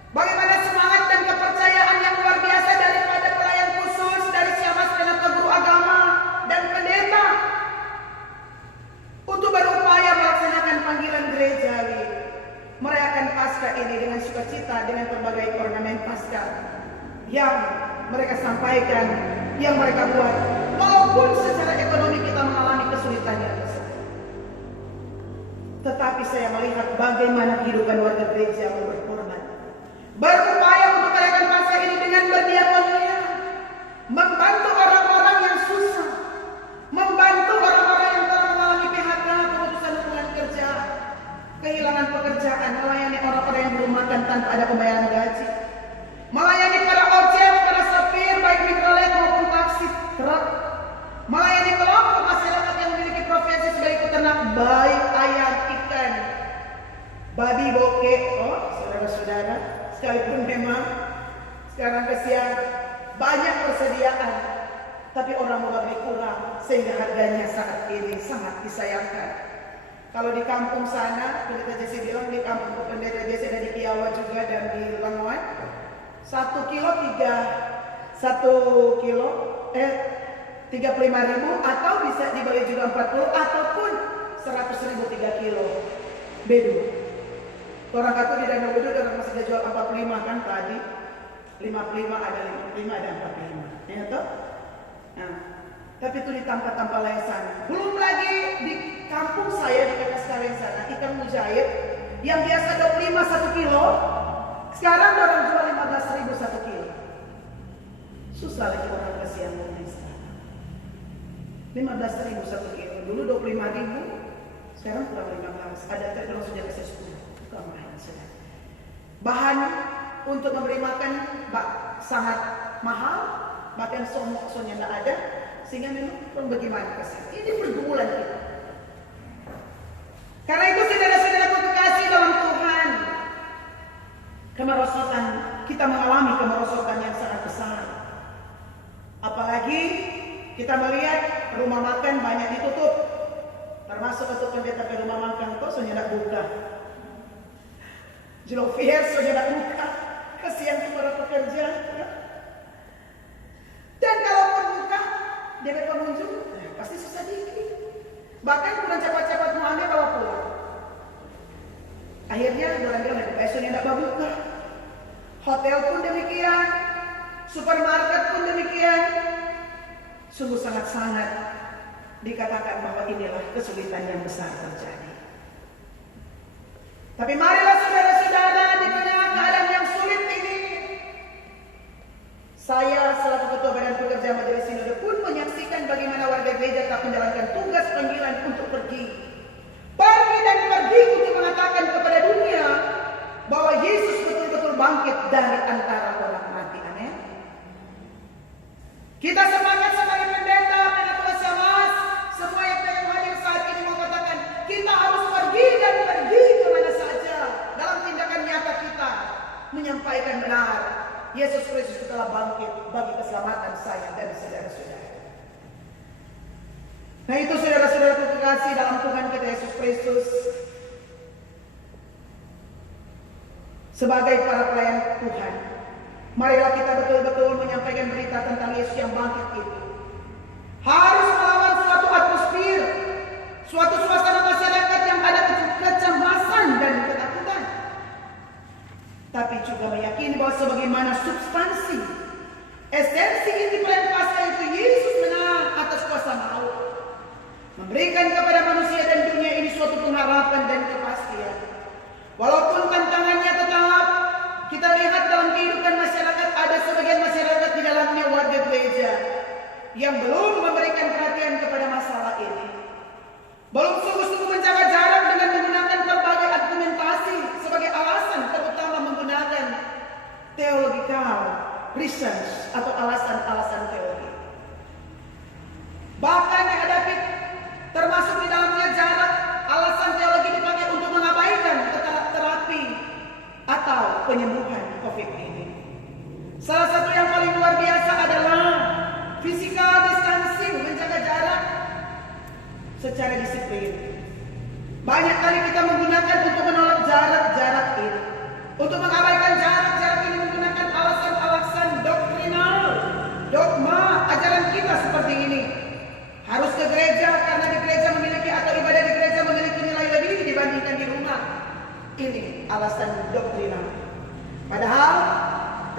bagaimana semangat dan kepercayaan yang luar biasa daripada pelayan khusus, dari Syamas dan guru agama dan pendeta untuk berupaya melaksanakan panggilan gerejawi, merayakan Paskah ini dengan sukacita, dengan berbagai ornamen Paskah yang mereka sampaikan, yang mereka buat, walaupun secara ekonomi kita mengalami kesulitan yang besar. Tetapi saya melihat bagaimana kehidupan warga gereja berkorban, berupaya untuk merayakan Paskah ini dengan berdiakonia, membantu orang-orang yang susah, membantu orang-orang yang telah mengalami PHK, pemutusan hubungan kerja, kehilangan pekerjaan, melayani orang-orang yang belum makan tanpa ada pembayaran gaji, melayani para ojek, para sopir, baik mikrolet maupun taksi truk, melayani kelompok masyarakat yang memiliki profesi sebagai peternak baik ayam, ikan, babi, bokeh. Oh, saudara-saudara, sekalipun memang sekarang kesian banyak persediaan, tapi orang lebih kurang sehingga harganya saat ini sangat disayangkan. Kalau di kampung sana, pendeta Jesse bilang di kampung pendeta Jesse ada di Kiawa juga dan di Langoan, 1 kilo 35.000 atau bisa dibeli juga 40 ataupun 100.000 3 kilo bedu. Orang kata di Danau Bedu orang masih jual 45 kan tadi, 55 ada 55 ada 45, ya toh? Nah, tapi itu di tanpa lesan. Belum lagi di kampung saya di Kakaskareng sana, ikan mujair yang biasa 25 1 kilo, sekarang orang jual 15.000 1 kilo. Susah lagi orang kasihan beli sekarang. 15.000 1 kilo. Dulu 25.000, sekarang kurang 15. Ada kalau sudah kasih 10. Bukan mahal sudah. Bahan untuk memberi makan sangat mahal, bahkan somok-somnya tidak ada, sehingga memang bagaimana kasihan. Ini pergumulan kita. Karena itu saudara-saudaraku kekasih dalam Tuhan, kemerosotan, kita mengalami kemerosotan yang sangat besar. Apalagi kita melihat rumah makan banyak ditutup, termasuk untuk pendeta ke rumah makan kok sudah tidak buka. Jelovier sudah tidak buka, kasihan kepada pekerja. Dan kalaupun buka, dia pengunjung pasti susah dikit. Bahkan kurang cepat-cepat mau ambil bawa pulang. Akhirnya bulan-bulan ada besok tidak buka. Hotel pun demikian, supermarket pun demikian. Sungguh sangat-sangat dikatakan bahwa inilah kesulitan yang besar terjadi. Tapi marilah saudara-saudara, di tengah keadaan yang sulit ini, saya selaku Ketua Badan Pekerja Majelis Sinode pun menyaksikan bagaimana warga gereja tak menjalankan tugas panggilan untuk pergi dan pergi untuk mengatakan kepada dunia bahwa Yesus betul-betul bangkit dari antara orang mati. Amin. Kita semangat sebagai pendeta, penatua Syamas, semua yang hadir saat ini mengatakan kita harus pergi dan pergi kemana saja dalam tindakan nyata kita menyampaikan benar Yesus Kristus telah bangkit bagi keselamatan saya dan saudara-saudara. Nah itu saudara-saudara terkasih dalam Tuhan kita Yesus Kristus, sebagai para pelayan Tuhan, marilah kita betul-betul menyampaikan berita tentang Yesus yang bangkit itu. Harus melawan suatu atmosfer, suatu suasana masyarakat yang ada kecemasan dan ketakutan. Tapi juga meyakini bahwa sebagaimana substansi, esensi inti perayaan Paskah itu Yesus menang atas kuasa maut, memberikan kepada manusia dan dunia ini suatu pengharapan dan kepastian. Walaupun tantangannya tetap, kita lihat dalam kehidupan masyarakat ada sebagian masyarakat di dalamnya warga gereja yang belum memberikan perhatian kepada masalah ini, belum sungguh-sungguh menjaga jarak dengan menggunakan berbagai argumentasi sebagai alasan, terutama menggunakan theological reasons atau alasan-alasan teologi. Bahkan dihadapi termasuk di penyembuhan COVID ini. Salah satu yang paling luar biasa adalah physical distancing, menjaga jarak secara disiplin. Banyak kali kita menggunakan untuk menolak jarak ini. Untuk mengabaikan jarak ini menggunakan alasan-alasan doktrinal, dogma, ajaran kita seperti ini. Harus ke gereja karena di gereja memiliki atau ibadah di gereja memiliki nilai lebih dibandingkan di rumah. Ini alasan doktrinal. Padahal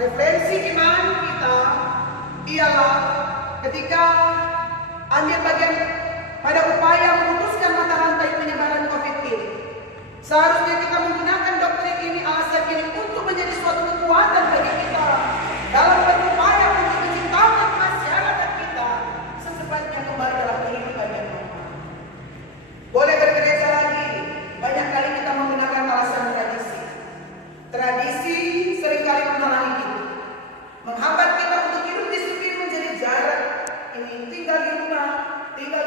referensi iman kita ialah ketika ambil bagian pada upaya memutuskan mata rantai penyebaran COVID ini. Seharusnya kita menggunakan doktrin ini, alasan ini untuk menjadi suatu kekuatan bagi kita dalam berupaya untuk menciptakan masyarakat kita secepatnya kembali dalam kehidupan yang normal. Boleh bergereja lagi, banyak kali kita menggunakan alasan tradisi. Tradisi seringkali menghalangi hidup, menghambat kita untuk hidup disiplin menjadi jarak ini. Tinggal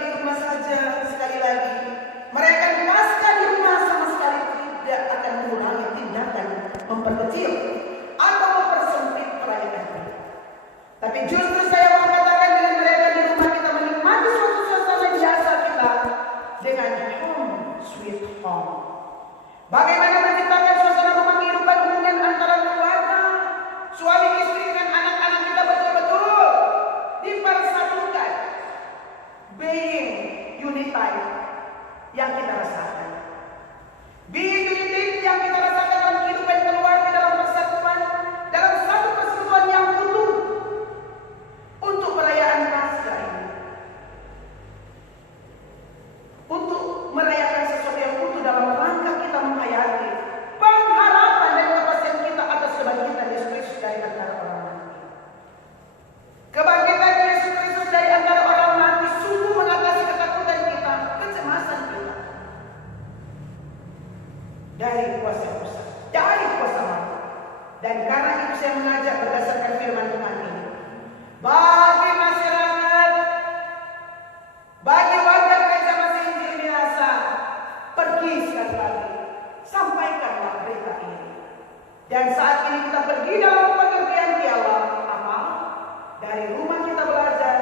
di rumah saja. Sekali lagi, merayakan Paskah di rumah sama sekali tidak akan mengurangi tindakan memperkecil atau mempersempit perayaan. Tapi justru saya mau katakan dengan merayakan di rumah kita menikmati suatu suasana biasa kita dengan home sweet home. Bagaimana menciptakan suasana rumah kehidupan hubungan antara keluarga, suami istri dengan anak-anak kita betul-betul dipersatukan, being unified yang kita rasakan. Being united yang kita rasakan dalam kehidupan keluarga, dalam persatuan, dalam satu persatuan yang utuh untuk perayaan Paskah ini. Untuk merayakan sesuatu yang utuh dalam rangka kita menghayati pengharapan dan kepastian kita atas kebangkitan Yesus Kristus dari antara orang mati. Kebangkitan Yesus Kristus dari antara orang mati sungguh mengatasi ketakutan kita, kecemasan kita dari kuasa dosa, dari kuasa mati. Dan karena itu saya mengajak berdasarkan firman Tuhan ini, bagi masyarakat, bagi warga gereja masih Injil Minasa, pergi sekali lagi, sampaikanlah berita ini. Dan saat ini kita pergi dalam pengertian dialog apa? Dari rumah kita belajar,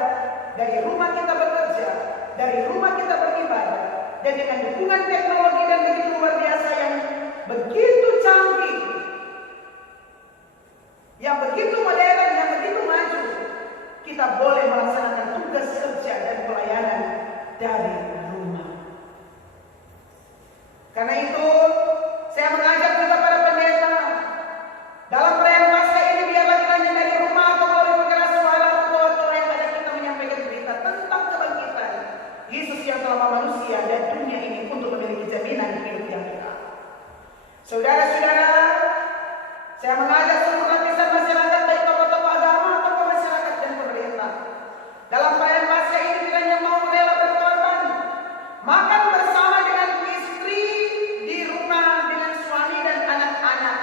dari rumah kita bekerja, dari rumah kita beribadah, dan dengan dukungan teknologi dan begitu luar biasa yang begitu canggih, yang begitu modern, yang begitu maju, kita boleh melaksanakan tugas kerja dan pelayanan dari rumah. Karena itu, saya mengajak juga para pendeta dalam perayaan Paskah ini, biarlah kita hanya dari rumah atau melalui pengeras suara atau yang ada kita menyampaikan berita tentang kebangkitan Yesus yang telah manusia dan dunia ini untuk memiliki jaminan hidup yang kekal. Saudara-saudara, saya mengajak seluruh lapisan masyarakat, baik tokoh-tokoh agama atau masyarakat dan pemerintah, dalam perayaan Paskah ini kiranya mau rela berkorban, makan bersama dengan istri di rumah dengan suami dan anak-anak,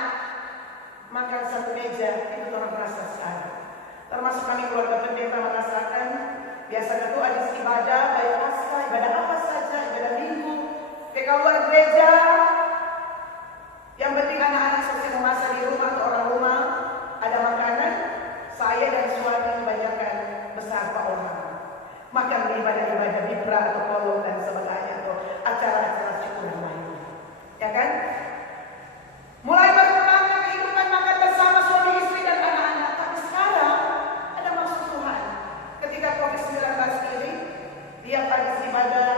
makan satu meja, itu orang merasa sekali. Termasuk kami keluarga pendeta merasakan biasa ketua di ibadah, baik Paskah, ibadah apa saja, ibadah minggu, ke keluar gereja. Yang penting anak-anak selesai memasak di rumah atau orang rumah, ada makanan, saya dan suami kebanyakan beserta orang. Makan ibadah-ibadah bibra atau kolom dan sebagainya, atau acara-acara syukuran lainnya. Ya kan? Mulai berkembangnya kehidupan makan bersama suami istri dan anak-anak. Tapi sekarang ada maksud Tuhan. Ketika COVID-19 ini, dia pagi ibadah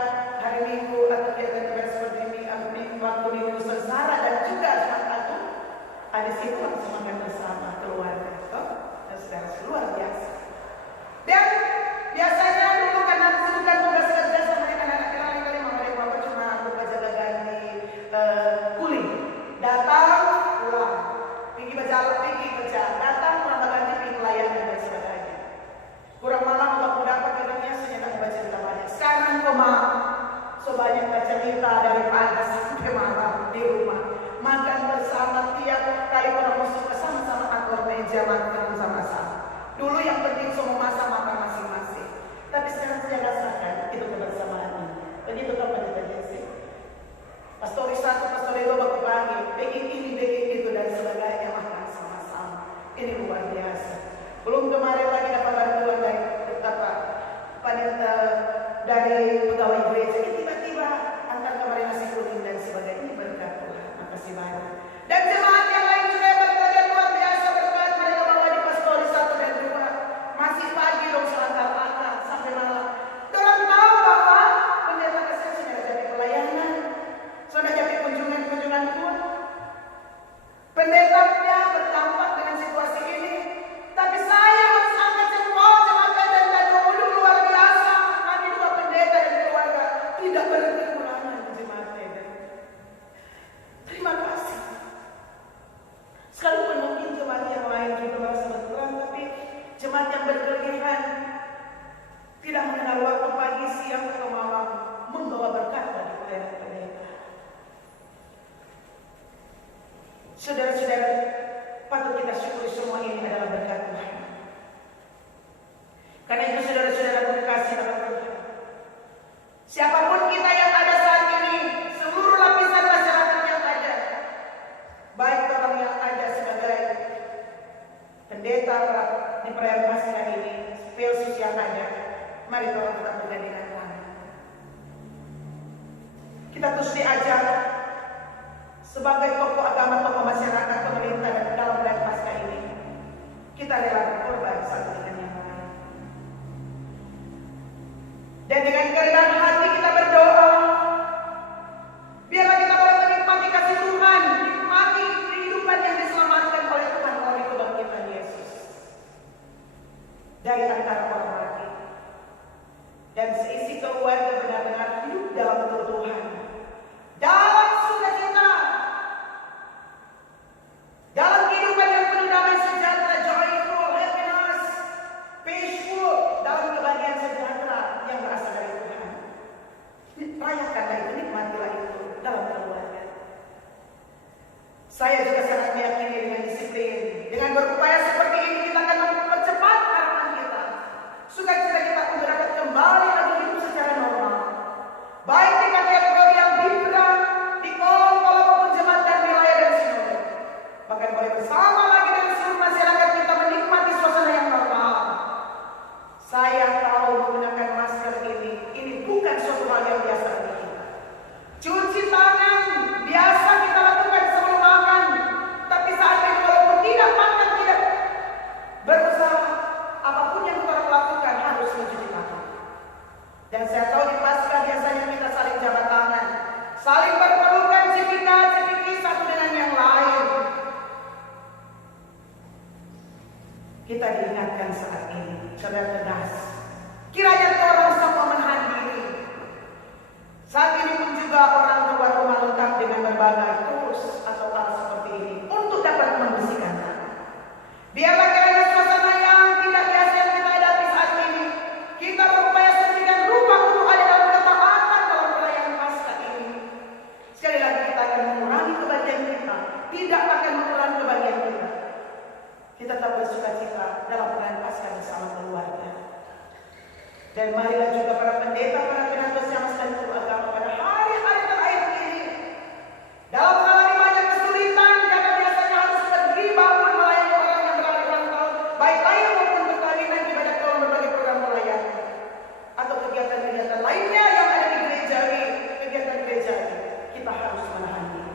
hari Minggu atau kegiatan seperti ini, waktu minggu sengsara dan juga Jumat Agung, ada situ makan bersama keluarga, dan secara luar biasa. Dan biasanya dulu karena bukan tugas kerja sama dengan anak kali mereka cuma berbaca ganti kulit, datang pulang, pergi baca, datang pulang ganti pergi pelayanan dan sebagainya. Kurang malam waktu dapat katanya senyap baca cerita banyak. Sekarang sebanyak baca cerita dari pagi sampai malam di rumah, makan bersama tiap kali orang masuk sama-sama atur meja makan sama-sama. Dulu yang penting semua masak makan masing-masing, tapi sekarang saya rasakan itu kebersamaan ini. Begitu kan Pendeta Jesse? Pastori satu, pastori dua baku pagi, begini ini, begini itu dan sebagainya makan. Saudara-saudara, patut kita syukuri semua ini adalah berkat Tuhan. Karena itu saudara-saudara terkasih dalam Tuhan, siapapun kita yang ada saat ini, seluruh lapisan masyarakat yang ada, baik orang yang ada sebagai pendeta di perayaan Paskah ini, Spesius yang ada, mari tolong tetap bergandengan tangan. Kita terus diajar sebagai tokoh agama, tokoh masyarakat, pemerintah dalam perayaan Paskah ini, kita rela berkorban satu dengan yang lain. Dan dengan kerendahan hati kita berdoa, biarlah kita boleh menikmati kasih Tuhan, menikmati kehidupan yang diselamatkan oleh Tuhan melalui kebangkitan Yesus dari antara orang mati. Dan seisi keluarga benar-benar hidup dalam keutuhan, dalam sukacita, dalam kehidupan yang penuh damai sejahtera, joyful, happiness, peaceful, dalam kebahagiaan sejahtera yang berasal dari Tuhan. Rayakanlah itu, nikmatilah itu dalam keluarga. Saya juga sangat meyakini dengan disiplin, dengan berupaya seperti ini kita akan mempercepat harapan kita. Sukacita kita untuk dapat kembali lagi hidup secara normal, baik di kategori yang vibrant, di kolom-kolom penjemaat dan wilayah dan sinode. Bahkan boleh bersama lagi dengan seluruh masyarakat kita menikmati suasana yang normal. Saya tahu menggunakan masker ini bukan suatu hal yang biasa bagi kita. Cuci tangan biasa kita lakukan sebelum makan, tapi saat ini walaupun tidak makan, tidak berusaha, apapun yang kita lakukan harus mencuci tangan. Dan saya tahu di Paskah biasanya kita saling jabat tangan, saling berpelukan, cipika-cipiki satu dengan yang lain. Kita diingatkan saat ini, saudara tegas, kiranya orang semua menahan diri. Saat ini pun juga orang keluar rumah lengkap dengan berbagai tools atau hal seperti ini untuk dapat membersihkan tangan. Biarlah kiranya suasana yang tidak biasa yang kita hadapi saat ini, kita berupaya sedemikian rupa untuk ada dalam ketaatan dalam perayaan Paskah ini. Sekali lagi kita akan mengurangi kebahagiaan kita, tidak akan mengurangi kebahagiaan kita. Kita tetap bersukacita dalam perayaan Paskah bersama keluarga. Dan marilah juga para pendeta, para penatua syams dan guru agama pada hari-hari terakhir ini, dalam mengalami banyak kesulitan karena biasanya harus pergi bangun melayani orang yang berada ulang tahun, baik lahir maupun perkawinan, ibadah dalam berbagai program pelayanan atau kegiatan-kegiatan lainnya yang ada di gereja ini, kegiatan gereja ini, kita harus menahan diri.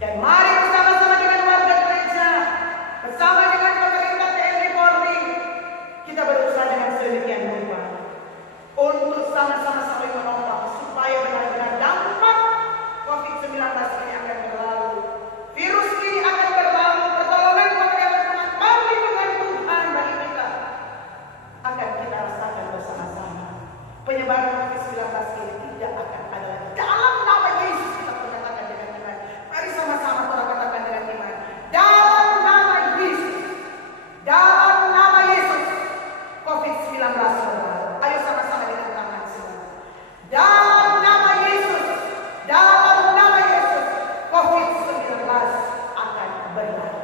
Dan mari bersama-sama dengan warga gereja, bersama dengan pemerintah TNI Polri, kita berusaha dengan sedemikian rupa untuk sama-sama saling menopang supaya benar-benar dampak COVID-19 ini akan berlalu. Virus ini akan berlalu. Pertolongan kepada Tuhan, perlindungan Tuhan bagi kita akan kita rasakan bersama-sama. Penyebaran COVID-19 ini tidak akan ada lagi. Dalam nama Yesus kita perkatakan dengan iman. Mari sama-sama kita katakan dengan iman. Dalam nama Yesus, dalam nama Yesus, COVID-19 berlalu. Ayo sama-sama dengan tangan semua. Dalam nama Yesus, dalam nama Yesus, COVID-19 akan berlalu.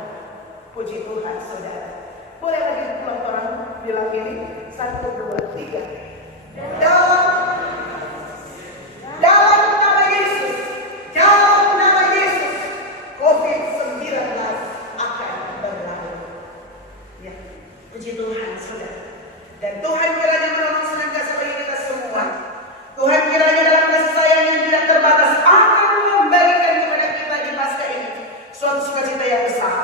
Puji Tuhan, saudara. Boleh lagi pulang orang bilang ini? 1, 2, 3. Dalam nama Yesus, dalam nama Yesus, COVID-19 akan berlalu. Ya, puji Tuhan, saudara. Dan Tuhan kiranya menolong senantiasa bagi kita semua. Tuhan kiranya dalam kasih sayang yang tidak terbatas akan memberikan kepada kita di Paskah ini suatu sukacita yang besar.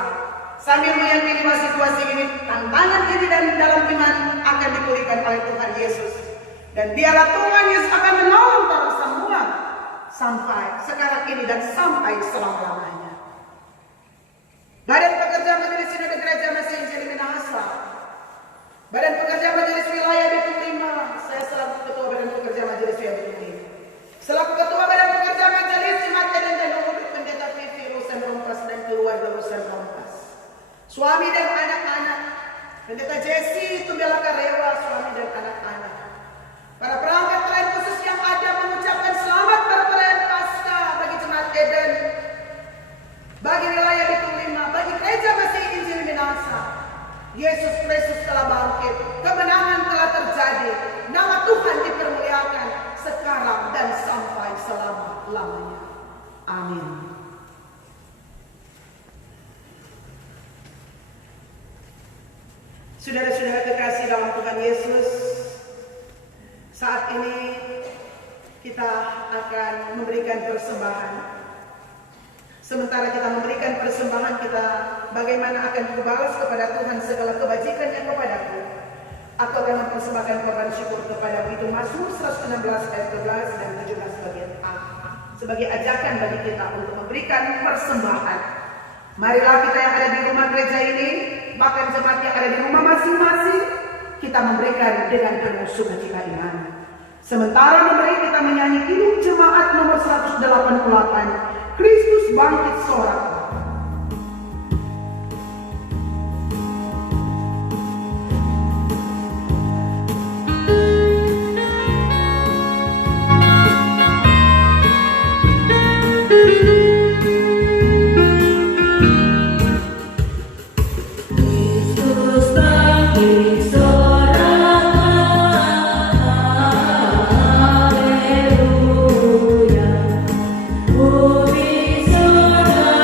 Sambil meyakini situasi ini, tantangan ini dan dalam iman akan dipulihkan oleh Tuhan Yesus. Dan biarlah Tuhan Yesus akan menolong kita semua sampai sekarang ini dan sampai selama-lamanya. Badan Pekerja Majelis Sinode Gereja Mesih Injil Minahasa, Badan Pekerja Majelis Wilayah Bitung 5, saya selaku Ketua Badan Pekerja Majelis Wilayah Bitung 5. Selaku Ketua Badan Pekerja Majelis Jemaat Eden dan Umum Pendeta Vivi Rusen Rompas dan keluarga Rusen Rompas, suami dan anak-anak, Pendeta Jesse Tumbela Karewa, suami dan anak-anak, para perangkat pelayan khusus yang ada mengucapkan selamat berperayaan Paskah bagi Jemaat Eden, bagi wilayah Bitung Yesus Kristus telah bangkit. Kemenangan telah terjadi. Nama Tuhan dipermuliakan sekarang dan sampai selama-lamanya. Amin. Saudara-saudara kekasih dalam Tuhan Yesus, saat ini kita akan memberikan persembahan. Sementara kita memberikan persembahan kita, bagaimana akan kubalas kepada Tuhan segala kebajikannya kepadaku? Aku akan mempersembahkan korban syukur kepada itu. Mazmur 116 ayat 11 dan 17 bagian A. Sebagai ajakan bagi kita untuk memberikan persembahan. Marilah kita yang ada di rumah gereja ini, bahkan jemaat yang ada di rumah masing-masing, kita memberikan dengan penuh sukacita iman. Sementara memberi, kita menyanyi Kidung Jemaat nomor 188. Kristus bangkit sorak. Kristus bangkit sorak, haleluya. Bumi sorak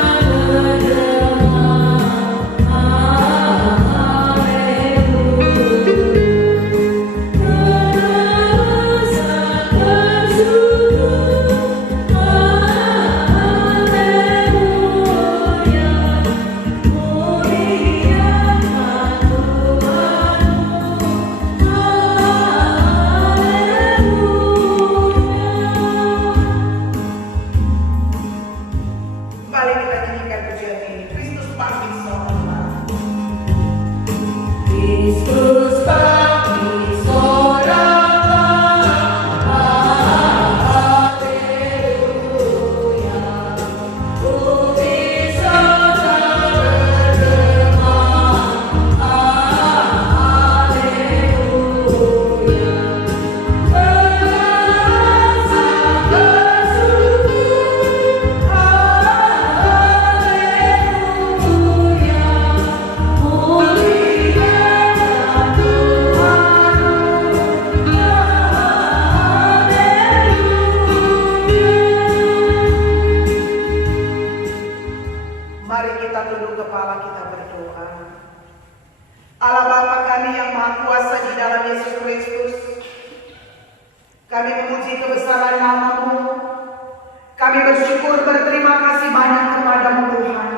bergema, Allah Bapa kami yang Maha Kuasa di dalam Yesus Kristus, kami memuji kebesaran nama-Mu. Kami bersyukur berterima kasih banyak kepada-Mu Tuhan,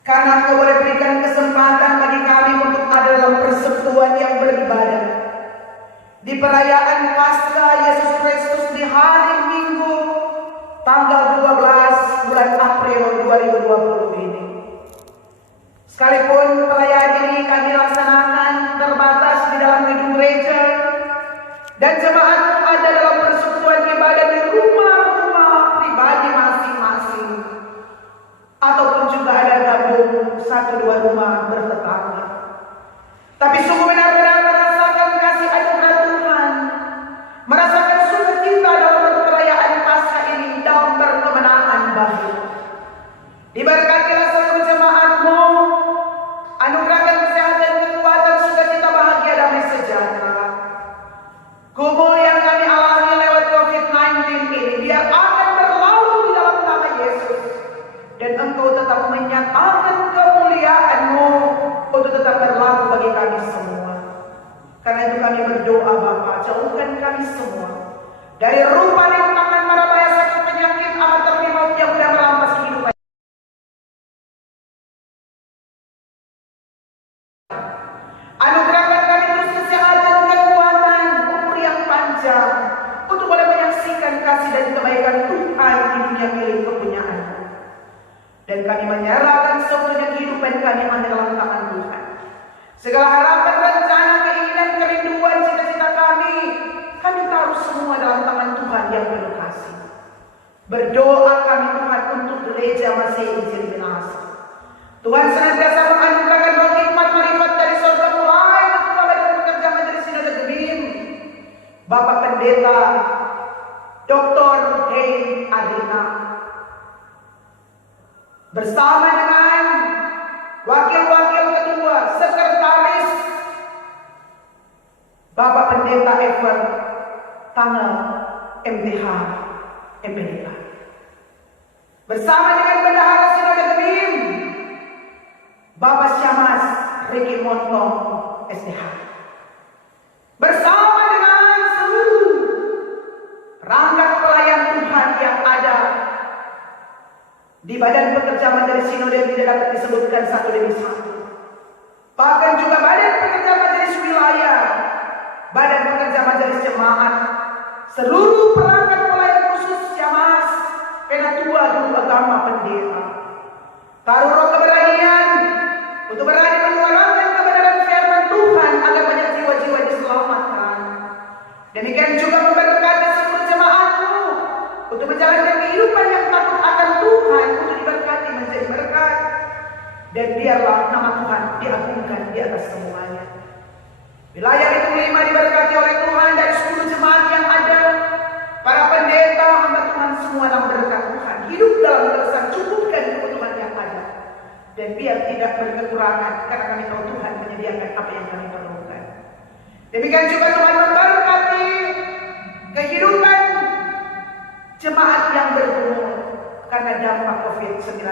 karena Kau boleh berikan kesempatan bagi kami untuk ada dalam persekutuan yang beribadah di perayaan Paskah Yesus Kristus di hari Minggu tanggal 12 bulan April 2020 ini. Sekalipun perayaan ini kami laksanakan terbatas di dalam gedung gereja dan jemaat ada dalam persekutuan ibadah di rumah-rumah pribadi masing-masing, ataupun juga ada gabung 1-2 rumah bertetangga. Tapi sungguh benar-benar merasakan kasih anugerah Tuhan, merasakan sukacita dalam perayaan Paskah ini dalam berkemenangan baru. Diberkatilah seluruh jemaat-Mu, anugerahkan kesehatan, kekuatan, sukacita, bahagia, damai sejahtera. Kumpul yang kami alami lewat COVID-19 ini biar akan berlalu di dalam nama Yesus, dan Engkau tetap menyatakan kemuliaan-Mu untuk tetap berlaku bagi kami semua. Karena itu kami berdoa Bapa, jauhkan kami semua dari rupa rintangan mara bahaya sakit penyakit amat terlibat yang sudah merampas kehidupan. Anugerahkan kami terus kesehatan, kekuatan, umur yang panjang untuk boleh menyaksikan kasih dan kebaikan Tuhan di dunia milik kepunyaan-Mu. Dan kami menyerahkan seluruhnya kehidupan kami hanya dalam tangan Tuhan. Segala harapan, rencana, keinginan, kerinduan, cita-cita kami taruh semua dalam tangan Tuhan yang penuh kasih. Berdoa kami Tuhan untuk gereja Masehi Jeribenasa. Tuhan senantiasa menganugerahkan roh hikmat marifat dari surga mulai ketua badan pekerja majelis sinode Gebim, Bapak Pendeta Dr. Hein Arina, bersama dengan wakil-wakil ketua Bapak Pendeta Evan Tanggal MTH MPDK. Bersama dengan Bendahara Sinode Gebim Bapak Syamas Riki Montong SDH. Bersama dengan seluruh perangkat pelayan Tuhan yang ada di Badan Pekerja Majelis Sinode yang tidak dapat disebutkan satu demi satu. Bahkan juga Badan Pekerja Majelis Wilayah, Badan Pekerja Majelis Jemaat, seluruh perangkat pelayan khusus Syamas, Penatua Guru Agama Pendeta. Taruh roh keberanian untuk berani menyuarakan kebenaran firman Tuhan agar banyak jiwa-jiwa diselamatkan. Demikian juga memberkati seluruh jemaatmu untuk menjalankan kehidupan yang takut akan Tuhan, untuk diberkati menjadi berkat. Dan biarlah nama Tuhan diagungkan di atas semuanya. Wilayah itu 5 diberkati oleh Tuhan, dari 10 jemaat yang ada, para pendeta, hamba Tuhan semua dalam berkat Tuhan. Hidup dalam keresahan, cukupkan kebutuhan yang ada. Dan biar tidak berkekurangan, karena kami tahu Tuhan menyediakan apa yang kami perlukan. Demikian juga Tuhan memberkati kehidupan jemaat yang bergumul karena dampak COVID-19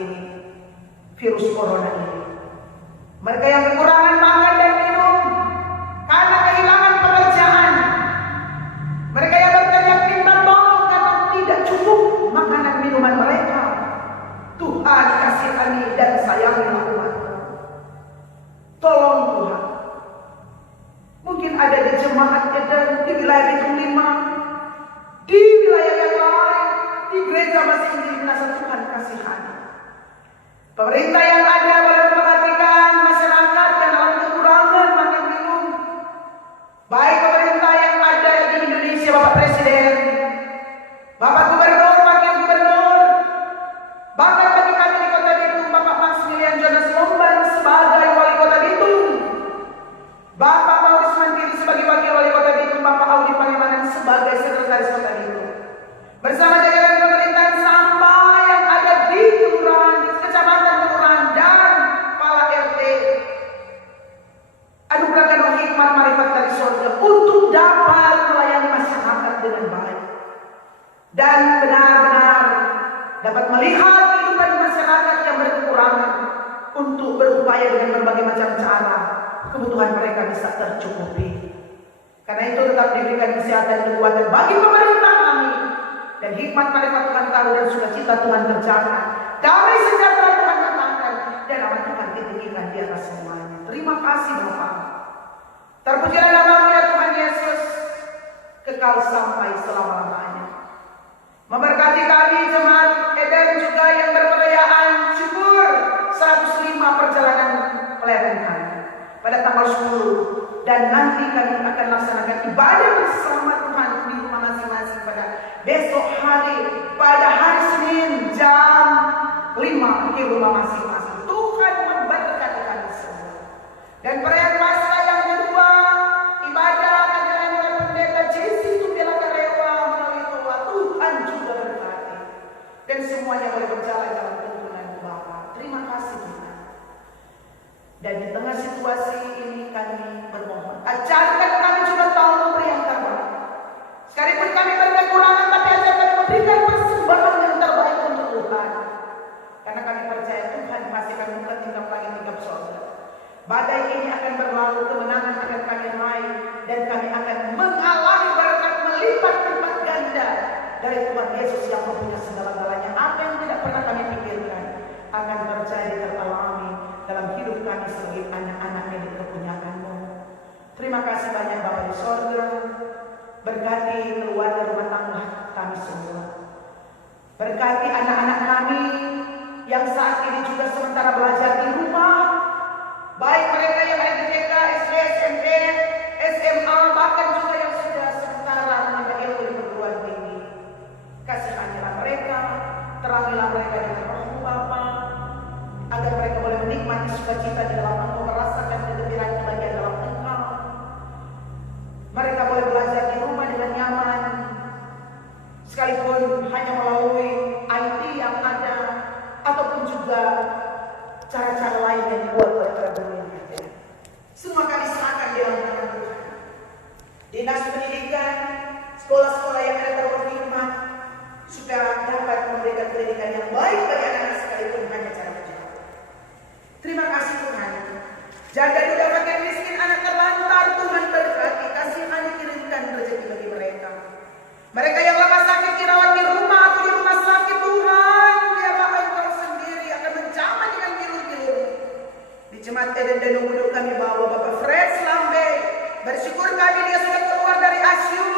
ini, virus corona ini. Mereka yang kekurangan makan dan minum karena kehilangan pekerjaan. Mereka yang berteriak minta tolong karena tidak cukup makanan minuman mereka. Tuhan kasihani dan sayangilah umat-Mu. Tolong Tuhan. Mungkin ada di jemaat dan di wilayah itu 5, di wilayah yang lain, di gereja masing-masing, minasa Tuhan kasihani. Pemerintah yang ada boleh memperhatikan masyarakat yang dalam kekurangan makan minum. Baik pemerintah yang ada di Indonesia, Bapak Presiden, Bapak Gubernur, Wakil Gubernur, bahkan bagi kami di Kota Bitung, Bapak Maximilian Jonas Lomban sebagai Wali Kota Bitung, Bapak Maurice Mantiri sebagai Wakil Wali Kota Bitung, Bapak Audi Pangemanan sebagai Sekretaris Kota Bitung, bersama jajaran pemerintahan sampai yang ada di kelurahan, di kecamatan, kelurahan, dan kepala RT. Anugerahkan roh hikmat marifat dari surga untuk dapat melayani masyarakat dengan baik dan benar-benar dapat melihat kehidupan masyarakat yang berkekurangan, untuk berupaya dengan berbagai macam cara kebutuhan mereka bisa tercukupi. Karena itu tetap diberikan kesehatan dan kekuatan bagi pemerintah kami, dan hikmat marifat Tuhan tahu dan sukacita Tuhan terjaga, damai sejahtera Tuhan datangkan, dan nama Tuhan ditinggikan di atas semuanya. Terima kasih Bapa. Terpujilah nama-Mu ya Tuhan Yesus, kekal sampai selama-lamanya. Memberkati kami jemaat Eden juga yang berperayaan syukur 105 perjalanan pelayanan kami pada tanggal 10, dan nanti kami akan laksanakan ibadah bersama Tuhan di rumah masing-masing pada besok hari, pada hari Senin jam 5 di rumah masing-masing. Tuhan memberkati kami semua. Dan perayaan Paskah yang kedua, ibadah akan dilayani oleh Pendeta Jesse Tumbela Karewa melalui doa. Tuhan juga berkati, dan semuanya boleh berjalan dalam tuntunan Bapa. Terima kasih Tuhan. Dan di tengah situasi ini kami bermohon, ajarkan kami juga tahu memberi yang terbaik. Sekalipun kami berkekurangan, tapi ajarkan kami memberikan persembahan yang terbaik untuk Tuhan. Karena kami percaya Tuhan pasti akan buka tingkap langit, tingkap surga. Badai ini akan berlalu, kemenangan akan kami raih, dan kami akan mengalami berkat melipat-lipat ganda dari Tuhan Yesus yang mempunyai segala-galanya. Apa yang tidak pernah kami pikirkan akan terjadi, teralami dalam hidup kami sebagai anak-anak yang diperkenankan-Mu. Terima kasih banyak Bapa di sorga. Berkati keluarga rumah tangga kami semua. Berkati anak-anak kami yang saat ini juga sementara belajar di rumah, baik mereka yang ada di TK, SD, SMP, SMA, bahkan juga yang sudah sementara menimba ilmu di perguruan tinggi. Kasihanilah mereka, terangilah mereka dengan roh-Mu Bapa, agar mereka boleh menikmati sukacita di dalam Engkau, merasakan kegembiraan kebahagiaan dalam Engkau. Mereka boleh belajar di rumah dengan nyaman, sekalipun hanya melalui IT yang ada, ataupun juga cara-cara lain yang dibuat oleh para dunia. Semua kami serahkan di dalam tangan Tuhan. Janda duda fakir miskin anak terlantar Tuhan berkati, kasihani kirimkan rezeki bagi mereka. Mereka yang lemah sakit dirawat di rumah atau di rumah sakit, Tuhan biarlah Engkau sendiri akan menjamah dengan bilur-bilur. Di Jemaat Eden dan Nunggudu kami bawa Bapak Fred Slambe. Bersyukur kami dia sudah keluar dari ICU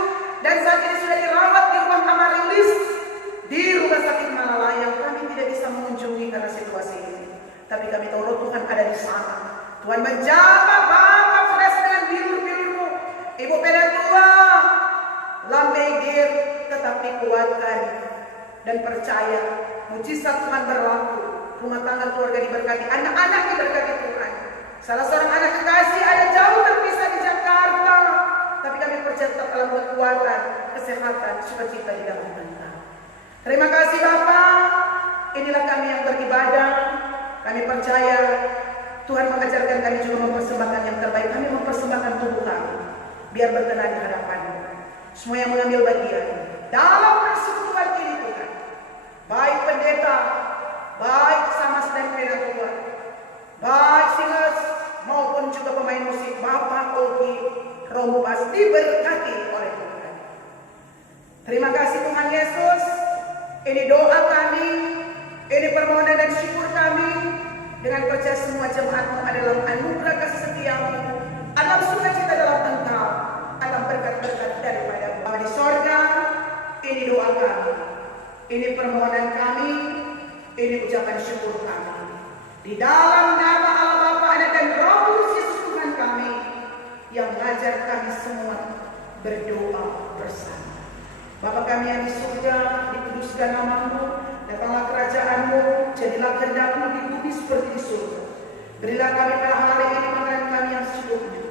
dan saat ini sudah dirawat di ruang Amarilis di rumah sakit Malalaya. Kami tidak bisa mengunjungi karena situasi ini, tapi kami tahu roh Tuhan ada di sana. Tuhan menjamah Bapak Fred dengan bilur-bilur-Mu. Ibu Penatua Lambe Gir tetap dikuatkan dan percaya mujizat Tuhan berlaku. Rumah tangga keluarga diberkati, anak-anak diberkati Tuhan. Salah seorang anak kekasih ada jauh terpisah di Jakarta, tapi kami percaya tetap dalam kekuatan, kesehatan, sukacita di dalam Engkau. Terima kasih Bapak. Inilah kami yang beribadah. Kami percaya Tuhan mengajarkan kami juga mempersembahkan yang terbaik. Kami mempersembahkan tubuh kami biar berkenan di hadapan-Mu. Semua yang mengambil bagian dalam persekutuan ini Tuhan, baik pendeta, baik sama dan penatua, baik singers maupun juga pemain musik, Bapak Ogi, Romo pasti diberkati oleh Tuhan. Terima kasih Tuhan Yesus. Ini doa kami, ini permohonan dan syukur kami, dengan percaya semua jemaat-Mu adalah anugerah kasih setia-Mu, alam sukacita dalam Engkau, alam berkat-berkat daripada Bapa di sorga. Ini doa kami, ini permohonan kami, ini ucapan syukur kami. Di dalam nama Allah Bapa, Anak dan Roh Kudus Yesus Tuhan kami, yang mengajar kami semua berdoa bersama. Bapa kami yang di surga, dikuduskan nama-Mu, datanglah kerajaan-Mu, jadilah kehendak-Mu di bumi seperti di surga. Berilah kami pada hari ini makanan kami yang secukupnya.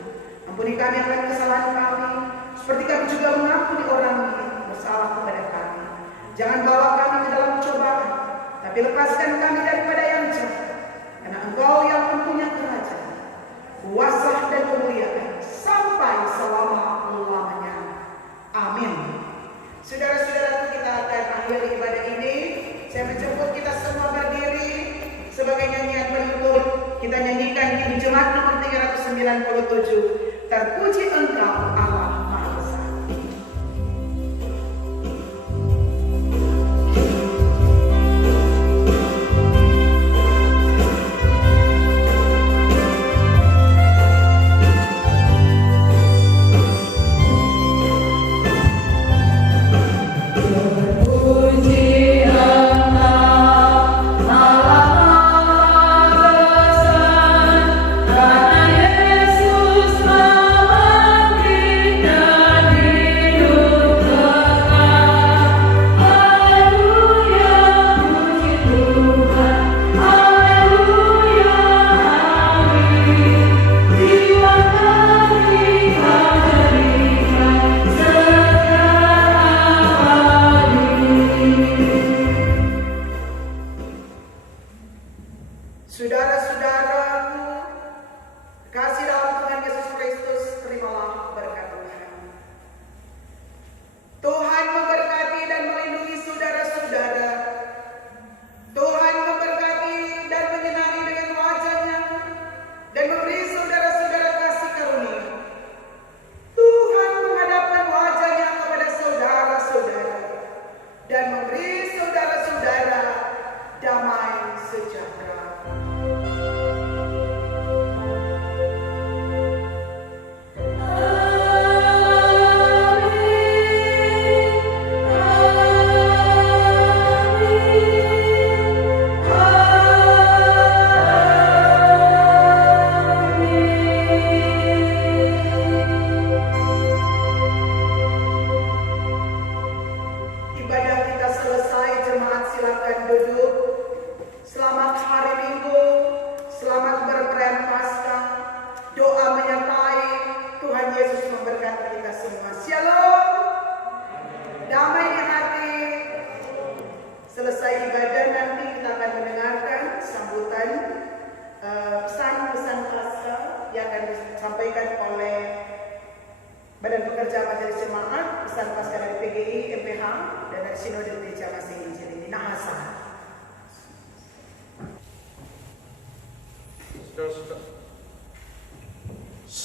Ampuni kami akan kesalahan kami, seperti kami juga mengampuni orang yang bersalah kepada kami. Jangan bawa kami ke dalam cobaan, tapi lepaskan kami daripada yang jahat. Karena Engkau yang mempunyai kerajaan, kuasa dan kemuliaan sampai selama-lamanya. Amin. Saudara-saudara, kita akan akhiri ibadah ini. Saya menjemput kita semua berdiri sebagai nyanyian penutup. Kita nyanyikan di Jemaat nomor 397, Terpuji Engkau Allah Maha Esa. Badan Pekerja Majelis Jemaat, pesan pasca dari PGI, MPH, dan dari Sinode Gereja Kasih Injil di Nahasa.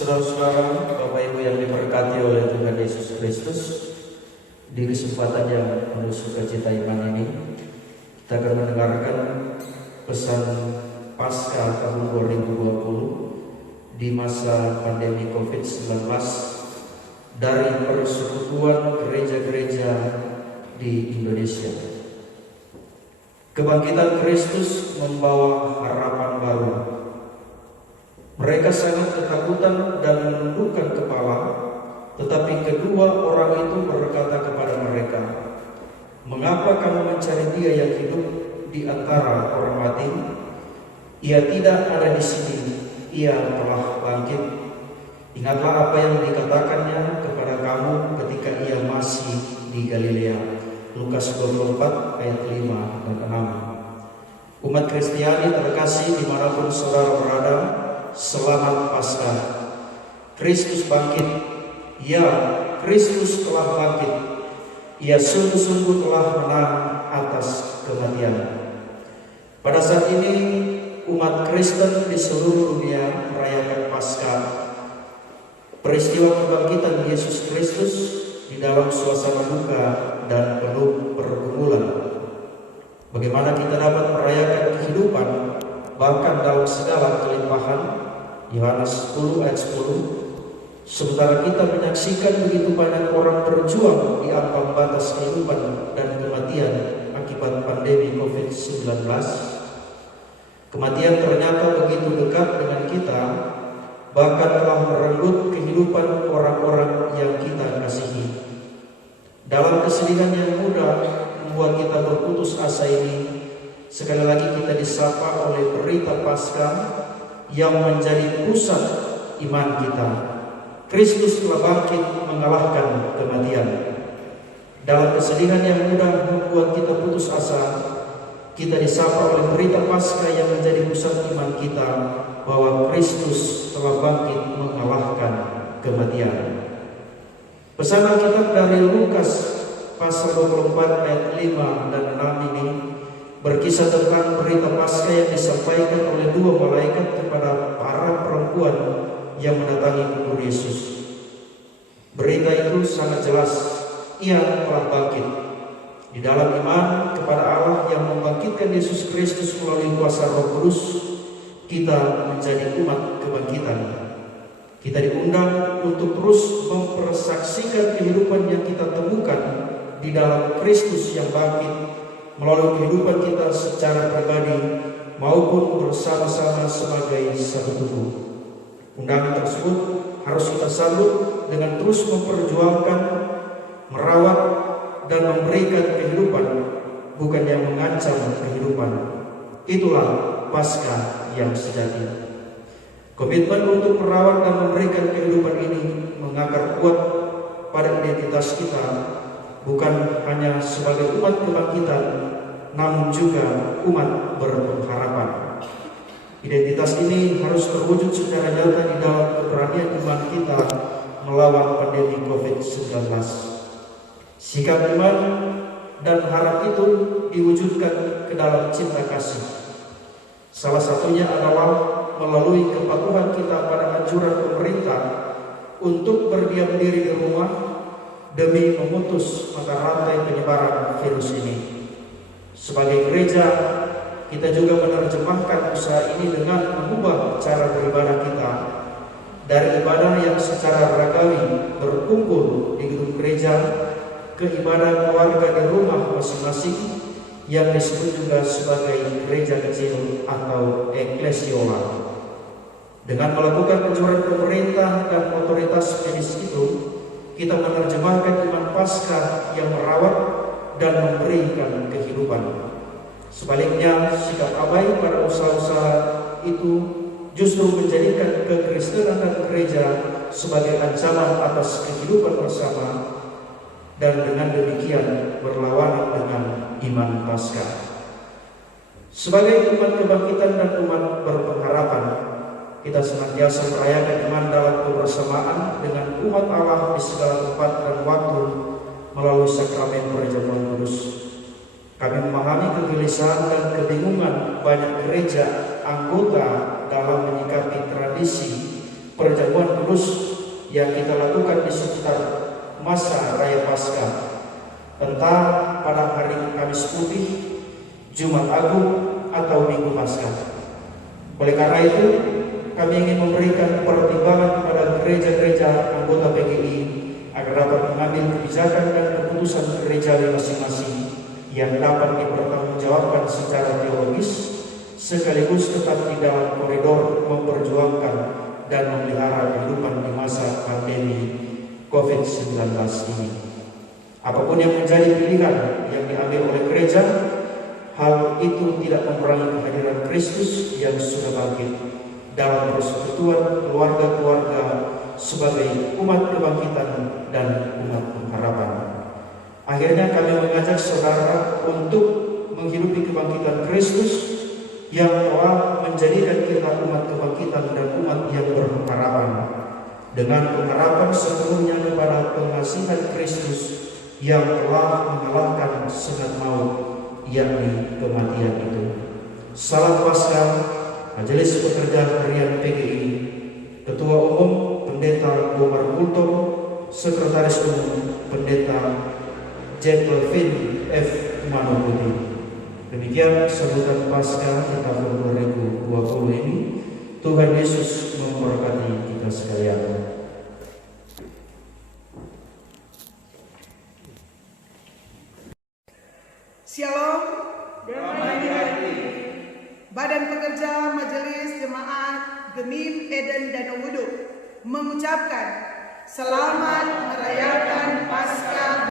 Saudara-saudara, Bapak Ibu yang diberkati oleh Tuhan Yesus Kristus, di kesempatan yang penuh sukacita iman ini, kita akan mendengarkan pesan Paskah tahun 2020 di masa pandemi COVID-19 dari persekutuan gereja-gereja di Indonesia. Kebangkitan Kristus membawa harapan baru. Mereka sangat ketakutan dan menundukkan kepala, tetapi kedua orang itu berkata kepada mereka, "Mengapa kamu mencari Dia yang hidup di antara orang mati? Ia tidak ada di sini, Ia telah bangkit. Ingatlah apa yang dikatakannya kepada kamu ketika Ia masih di Galilea." Lukas 24 ayat 5 dan 6. Umat Kristiani terkasih dimanapun saudara berada, selamat Paskah. Kristus bangkit. Ya, Kristus telah bangkit. Ia sungguh-sungguh telah menang atas kematian. Pada saat ini umat Kristen di seluruh dunia merayakan Paskah, peristiwa kebangkitan Yesus Kristus di dalam suasana duka dan penuh pergumulan. Bagaimana kita dapat merayakan kehidupan bahkan dalam segala kelimpahan? Yohanes 10 ayat 10. Sementara kita menyaksikan begitu banyak orang berjuang di ambang batas kehidupan dan kematian akibat pandemi COVID-19, kematian ternyata begitu dekat dengan kita, bahkan telah merenggut kehidupan orang-orang yang kita kasihi. Dalam kesedihan yang mudah membuat kita berputus asa ini, sekali lagi kita disapa oleh berita Paskah yang menjadi pusat iman kita. Kristus telah bangkit mengalahkan kematian. Dalam kesedihan yang mudah membuat kita putus asa, kita disapa oleh berita Paskah yang menjadi pusat iman kita, bahwa Kristus telah bangkit mengalahkan kematian. Pesan Alkitab dari Lukas pasal 24 ayat 5 dan 6 ini berkisah tentang berita Paskah yang disampaikan oleh dua malaikat kepada para perempuan yang mendatangi kubur Yesus. Berita itu sangat jelas, Ia telah bangkit. Di dalam iman kepada Allah yang membangkitkan Yesus Kristus melalui kuasa Roh Kudus, kita menjadi umat kebangkitan. Kita diundang untuk terus mempersaksikan kehidupan yang kita temukan di dalam Kristus yang bangkit melalui kehidupan kita secara pribadi maupun bersama-sama sebagai satu tubuh. Undangan tersebut harus kita sambut dengan terus memperjuangkan, merawat, dan memberikan kehidupan, bukan yang mengancam kehidupan. Itulah Paskah yang sejati. Komitmen untuk merawat dan memberikan kehidupan ini mengakar kuat pada identitas kita, bukan hanya sebagai umat kebangkitan, namun juga umat berpengharapan. Identitas ini harus terwujud secara nyata di dalam keberanian iman kita melawan pandemi COVID-19. Sikap iman dan harap itu diwujudkan ke dalam cinta kasih. Salah satunya adalah melalui kepatuhan kita pada anjuran pemerintah untuk berdiam diri di rumah demi memutus mata rantai penyebaran virus ini. Sebagai gereja, kita juga menerjemahkan usaha ini dengan mengubah cara beribadah kita dari ibadah yang secara ragawi berkumpul di gedung gereja ke ibadah keluarga di rumah masing-masing yang disebut juga sebagai gereja kecil atau eklesiola. Dengan melakukan anjuran pemerintah dan otoritas medis itu, kita menerjemahkan iman Paskah yang merawat dan memberikan kehidupan. Sebaliknya, sikap abai pada usaha-usaha itu justru menjadikan kekristenan dan gereja sebagai ancaman atas kehidupan bersama, dan dengan demikian berlawanan dengan iman Paskah. Sebagai umat kebangkitan dan umat berpengharapan, kita senantiasa merayakan iman dalam kebersamaan dengan umat Allah di segala tempat dan waktu melalui sakramen perjamuan kudus. Kami memahami kegelisahan dan kebingungan banyak gereja anggota dalam menyikapi tradisi perjamuan kudus yang kita lakukan di sekitar masa Raya Paskah, entah pada hari Kamis Putih, Jumat Agung, atau Minggu Paskah. Oleh karena itu, kami ingin memberikan pertimbangan kepada gereja-gereja anggota PGI agar dapat mengambil kebijakan dan keputusan gerejawi masing-masing yang dapat dipertanggungjawabkan secara teologis, sekaligus tetap di dalam koridor memperjuangkan dan memelihara kehidupan di masa pandemi COVID-19 ini. Apapun yang menjadi pilihan yang diambil oleh gereja, hal itu tidak mengurangi kehadiran Kristus yang sudah bangkit dalam persekutuan keluarga-keluarga sebagai umat kebangkitan dan umat pengharapan. Akhirnya kami mengajak saudara untuk menghidupi kebangkitan Kristus yang telah menjadikan kita umat kebangkitan dan umat yang berpengharapan, dengan pengharapan sepenuhnya kepada pengasihan Kristus yang telah mengalahkan sengat maut, yakni kematian itu. Salam Paskah, Majelis Pekerja Harian PGI, Ketua Umum Pendeta Bomar Bulto, Sekretaris Umum Pendeta Jacqueline F. Manoputi. Demikian sambutan Paskah di tahun 2020 ini. Tuhan Yesus memberkati kita sekalian. Shalom. Badan Pekerja Majelis Jemaat Gemim Eden Danau Wuduk mengucapkan selamat merayakan Paskah